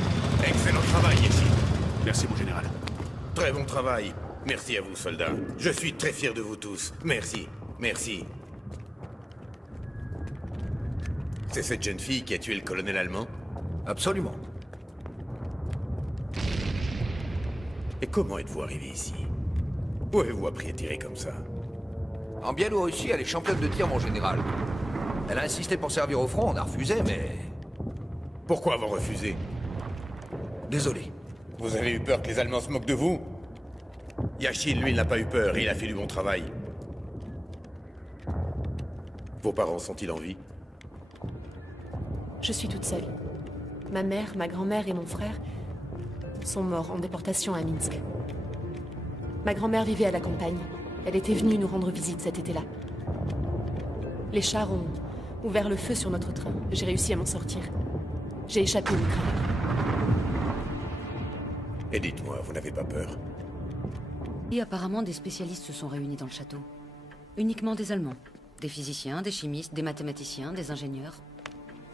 Excellent travail, Yashin. Merci, mon général. Très bon travail. Merci à vous, soldats. Je suis très fier de vous tous. Merci. Merci. C'est cette jeune fille qui a tué le colonel allemand? Absolument. Et comment êtes-vous arrivé ici? Où avez-vous appris à tirer comme ça? En Biélorussie, elle est championne de tir, mon général. Elle a insisté pour servir au front, on a refusé, mais... Pourquoi avoir refusé? Désolé. Vous avez eu peur que les Allemands se moquent de vous? Yashin, lui, il n'a pas eu peur, il a fait du bon travail. Vos parents sont-ils en vie? Je suis toute seule. Ma mère, ma grand-mère et mon frère sont morts en déportation à Minsk. Ma grand-mère vivait à la campagne. Elle était venue nous rendre visite cet été-là. Les chars ont ouvert le feu sur notre train. J'ai réussi à m'en sortir. J'ai échappé au mitrailleur. Et dites-moi, vous n'avez pas peur? Et apparemment, des spécialistes se sont réunis dans le château. Uniquement des Allemands. Des physiciens, des chimistes, des mathématiciens, des ingénieurs.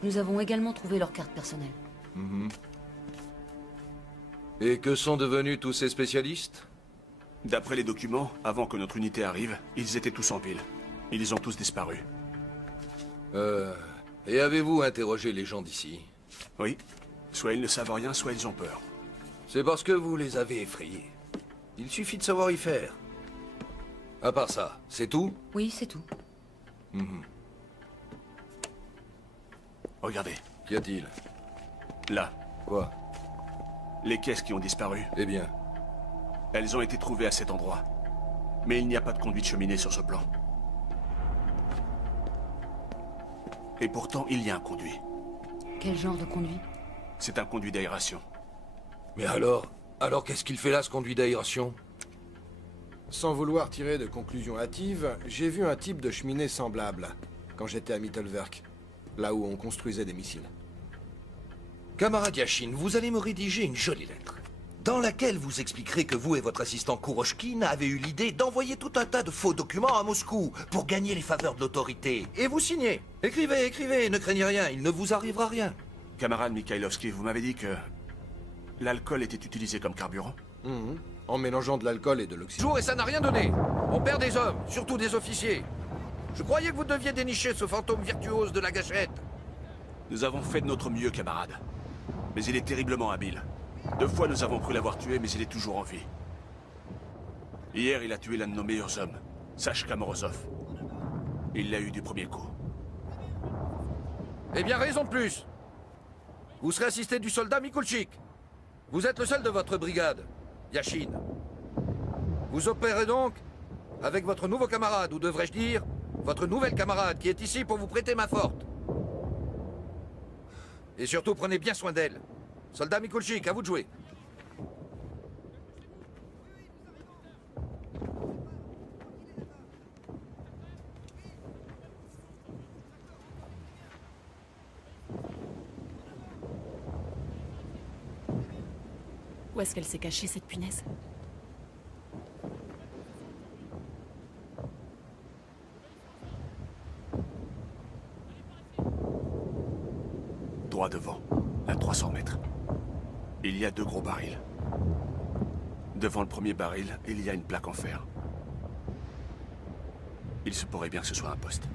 Nous avons également trouvé leurs cartes personnelles. Et que sont devenus tous ces spécialistes? D'après les documents, avant que notre unité arrive, ils étaient tous en ville. Ils ont tous disparu. Et avez-vous interrogé les gens d'ici? Oui. Soit ils ne savent rien, soit ils ont peur. C'est parce que vous les avez effrayés. Il suffit de savoir y faire. À part ça, c'est tout? Oui, c'est tout. Regardez. Qu'y a-t-il? Là. Quoi? Les caisses qui ont disparu. Eh bien? Elles ont été trouvées à cet endroit. Mais il n'y a pas de conduite cheminée sur ce plan. Et pourtant, il y a un conduit. Quel genre de conduit? C'est un conduit d'aération. Mais alors qu'est-ce qu'il fait là, ce conduit d'aération? Sans vouloir tirer de conclusions hâtives, j'ai vu un type de cheminée semblable quand j'étais à Mittelwerk, là où on construisait des missiles. Camarade Yashin, vous allez me rédiger une jolie lettre, dans laquelle vous expliquerez que vous et votre assistant Kuroshkin avez eu l'idée d'envoyer tout un tas de faux documents à Moscou pour gagner les faveurs de l'autorité. Et vous signez. Écrivez, écrivez, ne craignez rien, il ne vous arrivera rien. Camarade Mikhailovski, vous m'avez dit que l'alcool était utilisé comme carburant? En mélangeant de l'alcool et de l'oxygène. Et ça n'a rien donné. On perd des hommes, surtout des officiers. Je croyais que vous deviez dénicher ce fantôme virtuose de la gâchette. Nous avons fait de notre mieux, camarade. Mais il est terriblement habile. 2 fois, nous avons cru l'avoir tué, mais il est toujours en vie. Hier, il a tué l'un de nos meilleurs hommes, Sachka Morozov. Il l'a eu du premier coup. Eh bien, raison de plus. Vous serez assisté du soldat Mikulchik. Vous êtes le seul de votre brigade, Yashin. Vous opérez donc avec votre nouveau camarade, ou devrais-je dire, votre nouvelle camarade, qui est ici pour vous prêter main forte. Et surtout, prenez bien soin d'elle. Soldat Mikulchik, à vous de jouer. Où est-ce qu'elle s'est cachée, cette punaise? Droit devant, à 300 mètres. Il y a 2 gros barils. Devant le premier baril, il y a une plaque en fer. Il se pourrait bien que ce soit un poste.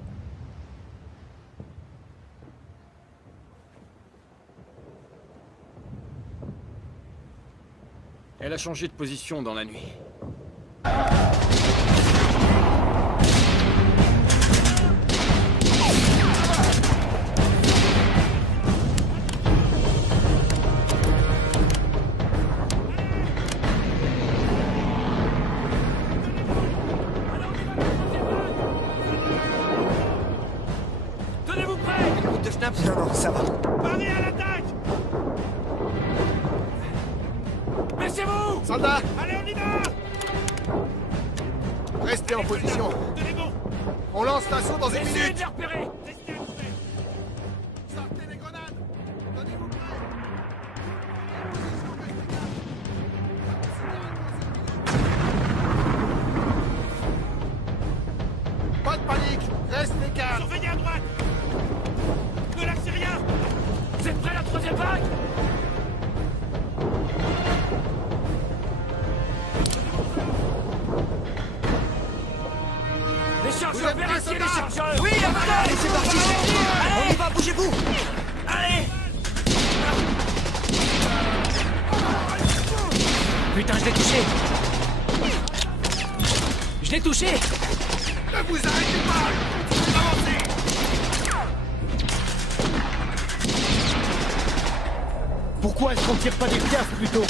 Elle a changé de position dans la nuit. Tenez-vous prêts! Écoute de schnapp? Non, ça va. Parez à l'attaque! Baissez-vous! Soldats! Allez, on y va! Restez en position. On lance l'assaut dans une Essayez minute. de les repérer! Sortez les grenades. Tenez-vous prêts. Pas de panique. Restez calme. Surveillez à droite! Ne lâchez rien! Vous êtes prêts à la 3e vague? Les chargeurs, vérifiez les chargeurs! Oui, allez, c'est parti. On y va, bougez-vous. Allez! Putain, je l'ai touché. Je l'ai touché. Ne vous arrêtez pas! Avancez! Pourquoi est-ce qu'on tire pas des piafs plutôt?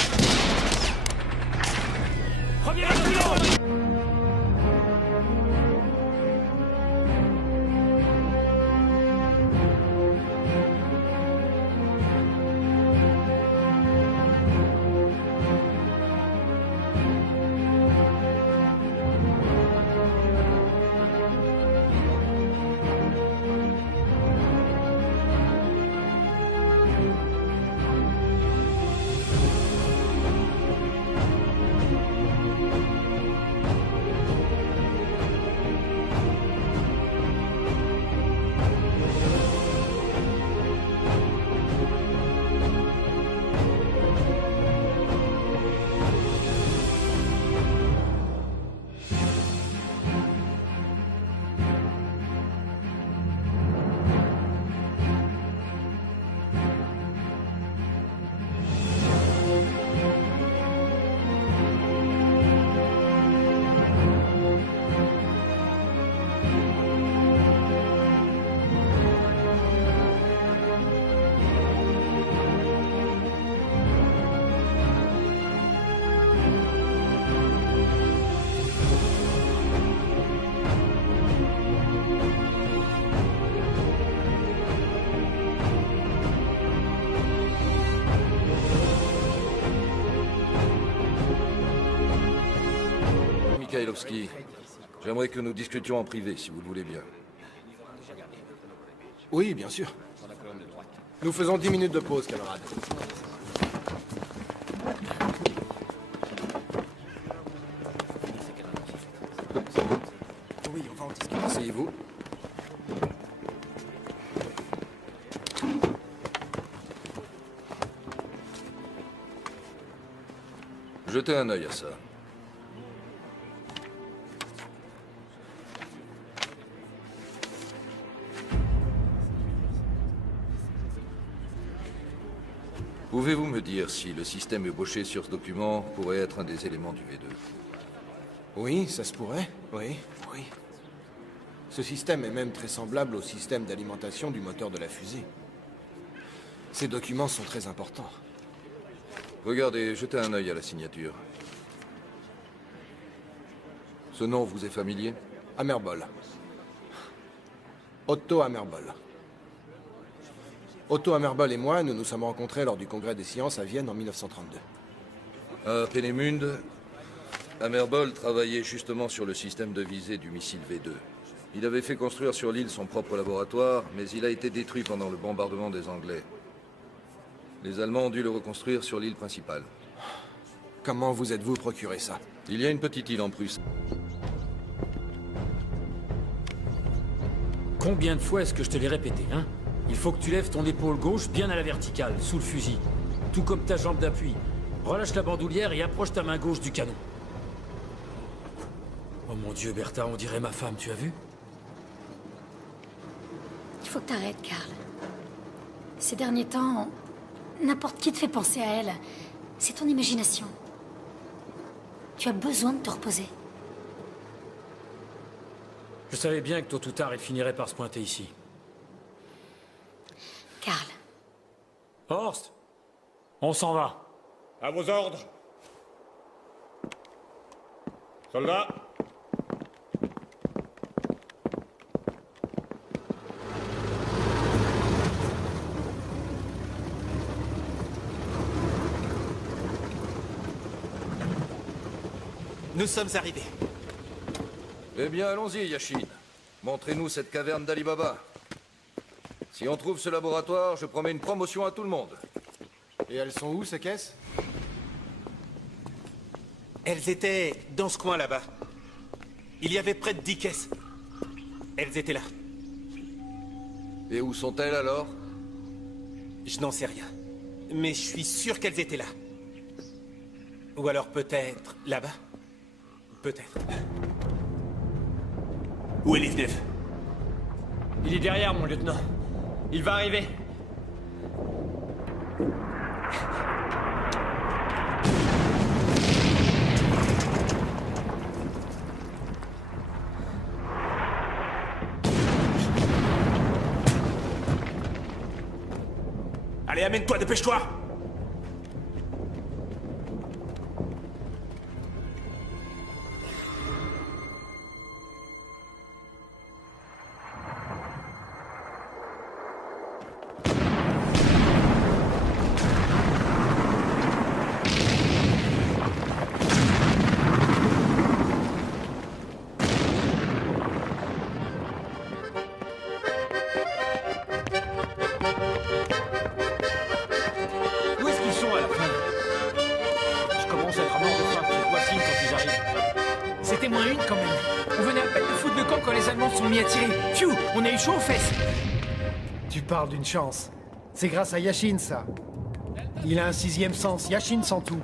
Premier échelon! Mikhailovski, j'aimerais que nous discutions en privé, si vous le voulez bien. Oui, bien sûr. Nous faisons 10 minutes de pause, camarades. Oui, on va en discuter. Asseyez-vous. Jetez un œil à ça. Pouvez-vous me dire si le système ébauché sur ce document pourrait être un des éléments du V2? Oui, ça se pourrait. Oui, oui. Ce système est même très semblable au système d'alimentation du moteur de la fusée. Ces documents sont très importants. Regardez, jetez un œil à la signature. Ce nom vous est familier? Hammerbol. Otto Hammerbol. Otto Hammerbol et moi, nous nous sommes rencontrés lors du congrès des sciences à Vienne en 1932. À Peenemünde, Hammerbol travaillait justement sur le système de visée du missile V2. Il avait fait construire sur l'île son propre laboratoire, mais il a été détruit pendant le bombardement des Anglais. Les Allemands ont dû le reconstruire sur l'île principale. Comment vous êtes-vous procuré ça? Il y a une petite île en Prusse. Combien de fois est-ce que je te l'ai répété, hein? Il faut que tu lèves ton épaule gauche bien à la verticale, sous le fusil. Tout comme ta jambe d'appui. Relâche la bandoulière et approche ta main gauche du canon. Oh mon Dieu, Bertha, on dirait ma femme, tu as vu? Il faut que t'arrêtes, Karl. Ces derniers temps, n'importe qui te fait penser à elle. C'est ton imagination. Tu as besoin de te reposer. Je savais bien que tôt ou tard, il finirait par se pointer ici. Karl. Horst, on s'en va. À vos ordres. Soldats. Nous sommes arrivés. Eh bien, allons-y, Yashin. Montrez-nous cette caverne d'Ali Baba. Si on trouve ce laboratoire, je promets une promotion à tout le monde. Et elles sont où, ces caisses? Elles étaient dans ce coin là-bas. Il y avait près de 10 caisses. Elles étaient là. Et où sont-elles alors? Je n'en sais rien. Mais je suis sûr qu'elles étaient là. Ou alors peut-être là-bas. Peut-être. Où est Livnev? Il est derrière, mon lieutenant. Il va arriver. Allez, amène-toi, dépêche-toi! On a eu chaud aux fesses. Tu parles d'une chance. C'est grâce à Yashin, ça. Il a un sixième sens. Yashin sent tout.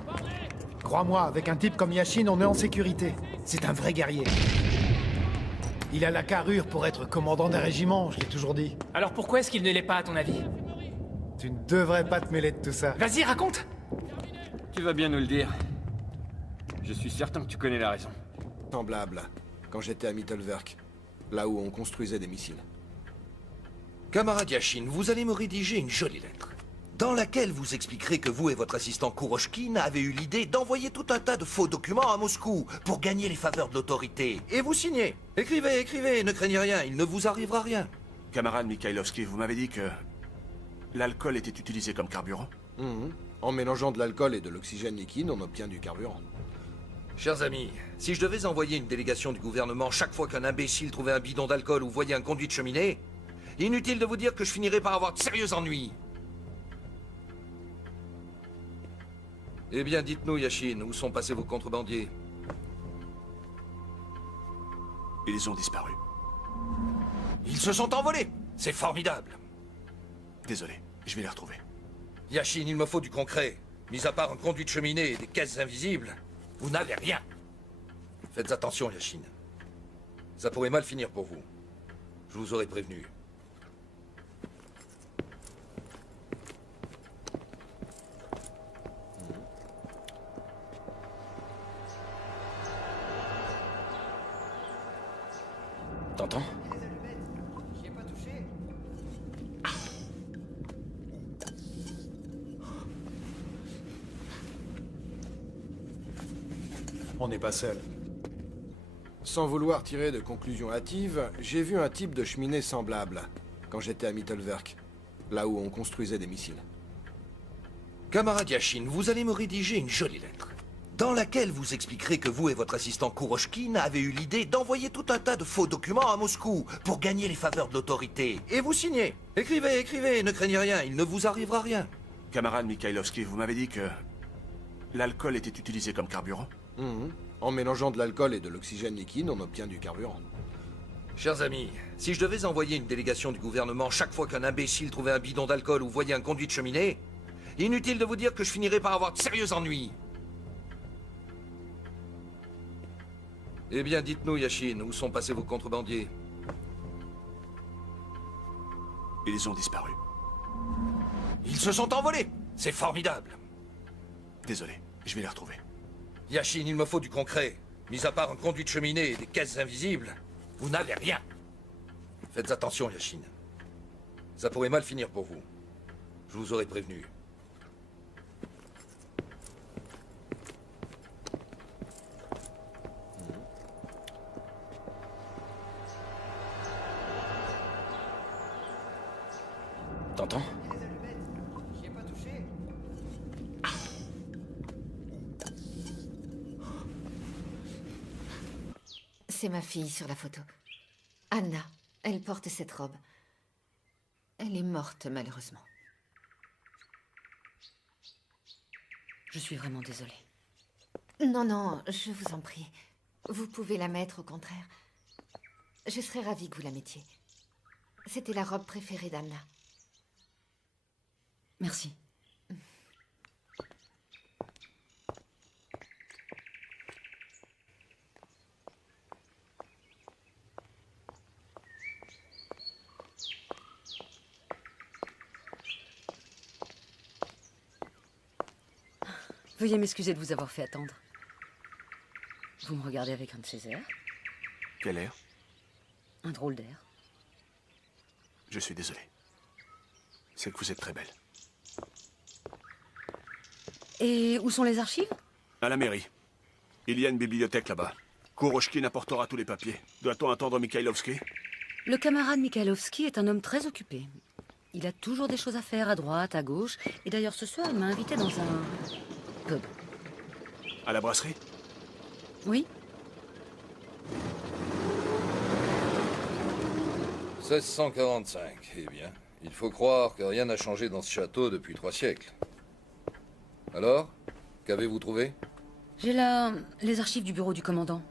Crois-moi, avec un type comme Yashin, on est en sécurité. C'est un vrai guerrier. Il a la carrure pour être commandant d'un régiment, je l'ai toujours dit. Alors pourquoi est-ce qu'il ne l'est pas, à ton avis? Tu ne devrais pas te mêler de tout ça. Vas-y, raconte. Tu vas bien nous le dire. Je suis certain que tu connais la raison. Semblable, quand j'étais à Mittelwerk, là où on construisait des missiles. Camarade Yashin, vous allez me rédiger une jolie lettre, dans laquelle vous expliquerez que vous et votre assistant Kuroshkin avez eu l'idée d'envoyer tout un tas de faux documents à Moscou pour gagner les faveurs de l'autorité. Et vous signez. Écrivez, écrivez, ne craignez rien, il ne vous arrivera rien. Camarade Mikhailovski, vous m'avez dit que l'alcool était utilisé comme carburant? En mélangeant de l'alcool et de l'oxygène liquide, on obtient du carburant. Chers amis, si je devais envoyer une délégation du gouvernement chaque fois qu'un imbécile trouvait un bidon d'alcool ou voyait un conduit de cheminée, inutile de vous dire que je finirais par avoir de sérieux ennuis. Eh bien, dites-nous, Yashin, où sont passés vos contrebandiers? Ils ont disparu. Ils se sont envolés. C'est formidable. Désolé, je vais les retrouver. Yashin, il me faut du concret. Mis à part un conduit de cheminée et des caisses invisibles, vous n'avez rien. Faites attention, Yashin. Ça pourrait mal finir pour vous. Je vous aurais prévenu. T'entends? On n'est pas seul. Sans vouloir tirer de conclusions hâtives, j'ai vu un type de cheminée semblable quand j'étais à Mittelwerk, là où on construisait des missiles. Camarade Yashin, vous allez me rédiger une jolie lettre, dans laquelle vous expliquerez que vous et votre assistant Kuroshkin avez eu l'idée d'envoyer tout un tas de faux documents à Moscou pour gagner les faveurs de l'autorité. Et vous signez. Écrivez, écrivez, ne craignez rien, il ne vous arrivera rien. Camarade Mikhailovski, vous m'avez dit que l'alcool était utilisé comme carburant? En mélangeant de l'alcool et de l'oxygène liquide, on obtient du carburant. Chers amis, si je devais envoyer une délégation du gouvernement chaque fois qu'un imbécile trouvait un bidon d'alcool ou voyait un conduit de cheminée, inutile de vous dire que je finirais par avoir de sérieux ennuis. Eh bien, dites-nous, Yashin, où sont passés vos contrebandiers? Ils ont disparu. Ils se sont envolés. C'est formidable. Désolé, je vais les retrouver. Yashin, il me faut du concret. Mis à part un conduit de cheminée et des caisses invisibles, vous n'avez rien. Faites attention, Yashin. Ça pourrait mal finir pour vous. Je vous aurais prévenu. T'entends? C'est ma fille sur la photo. Anna, elle porte cette robe. Elle est morte, malheureusement. Je suis vraiment désolée. Non, non, je vous en prie. Vous pouvez la mettre, au contraire. Je serais ravie que vous la mettiez. C'était la robe préférée d'Anna. Merci. Veuillez m'excuser de vous avoir fait attendre. Vous me regardez avec un de ces airs? Quel air? Un drôle d'air. Je suis désolé. C'est que vous êtes très belle. Et où sont les archives? À la mairie. Il y a une bibliothèque là-bas. Kuroshkin apportera tous les papiers. Doit-on attendre Mikhailovski? Le camarade Mikhailovski est un homme très occupé. Il a toujours des choses à faire à droite, à gauche. Et d'ailleurs, ce soir, il m'a invité dans un pub. À la brasserie? Oui. 1645, eh bien. Il faut croire que rien n'a changé dans ce château depuis 3 siècles. Alors, qu'avez-vous trouvé? J'ai là les archives du bureau du commandant.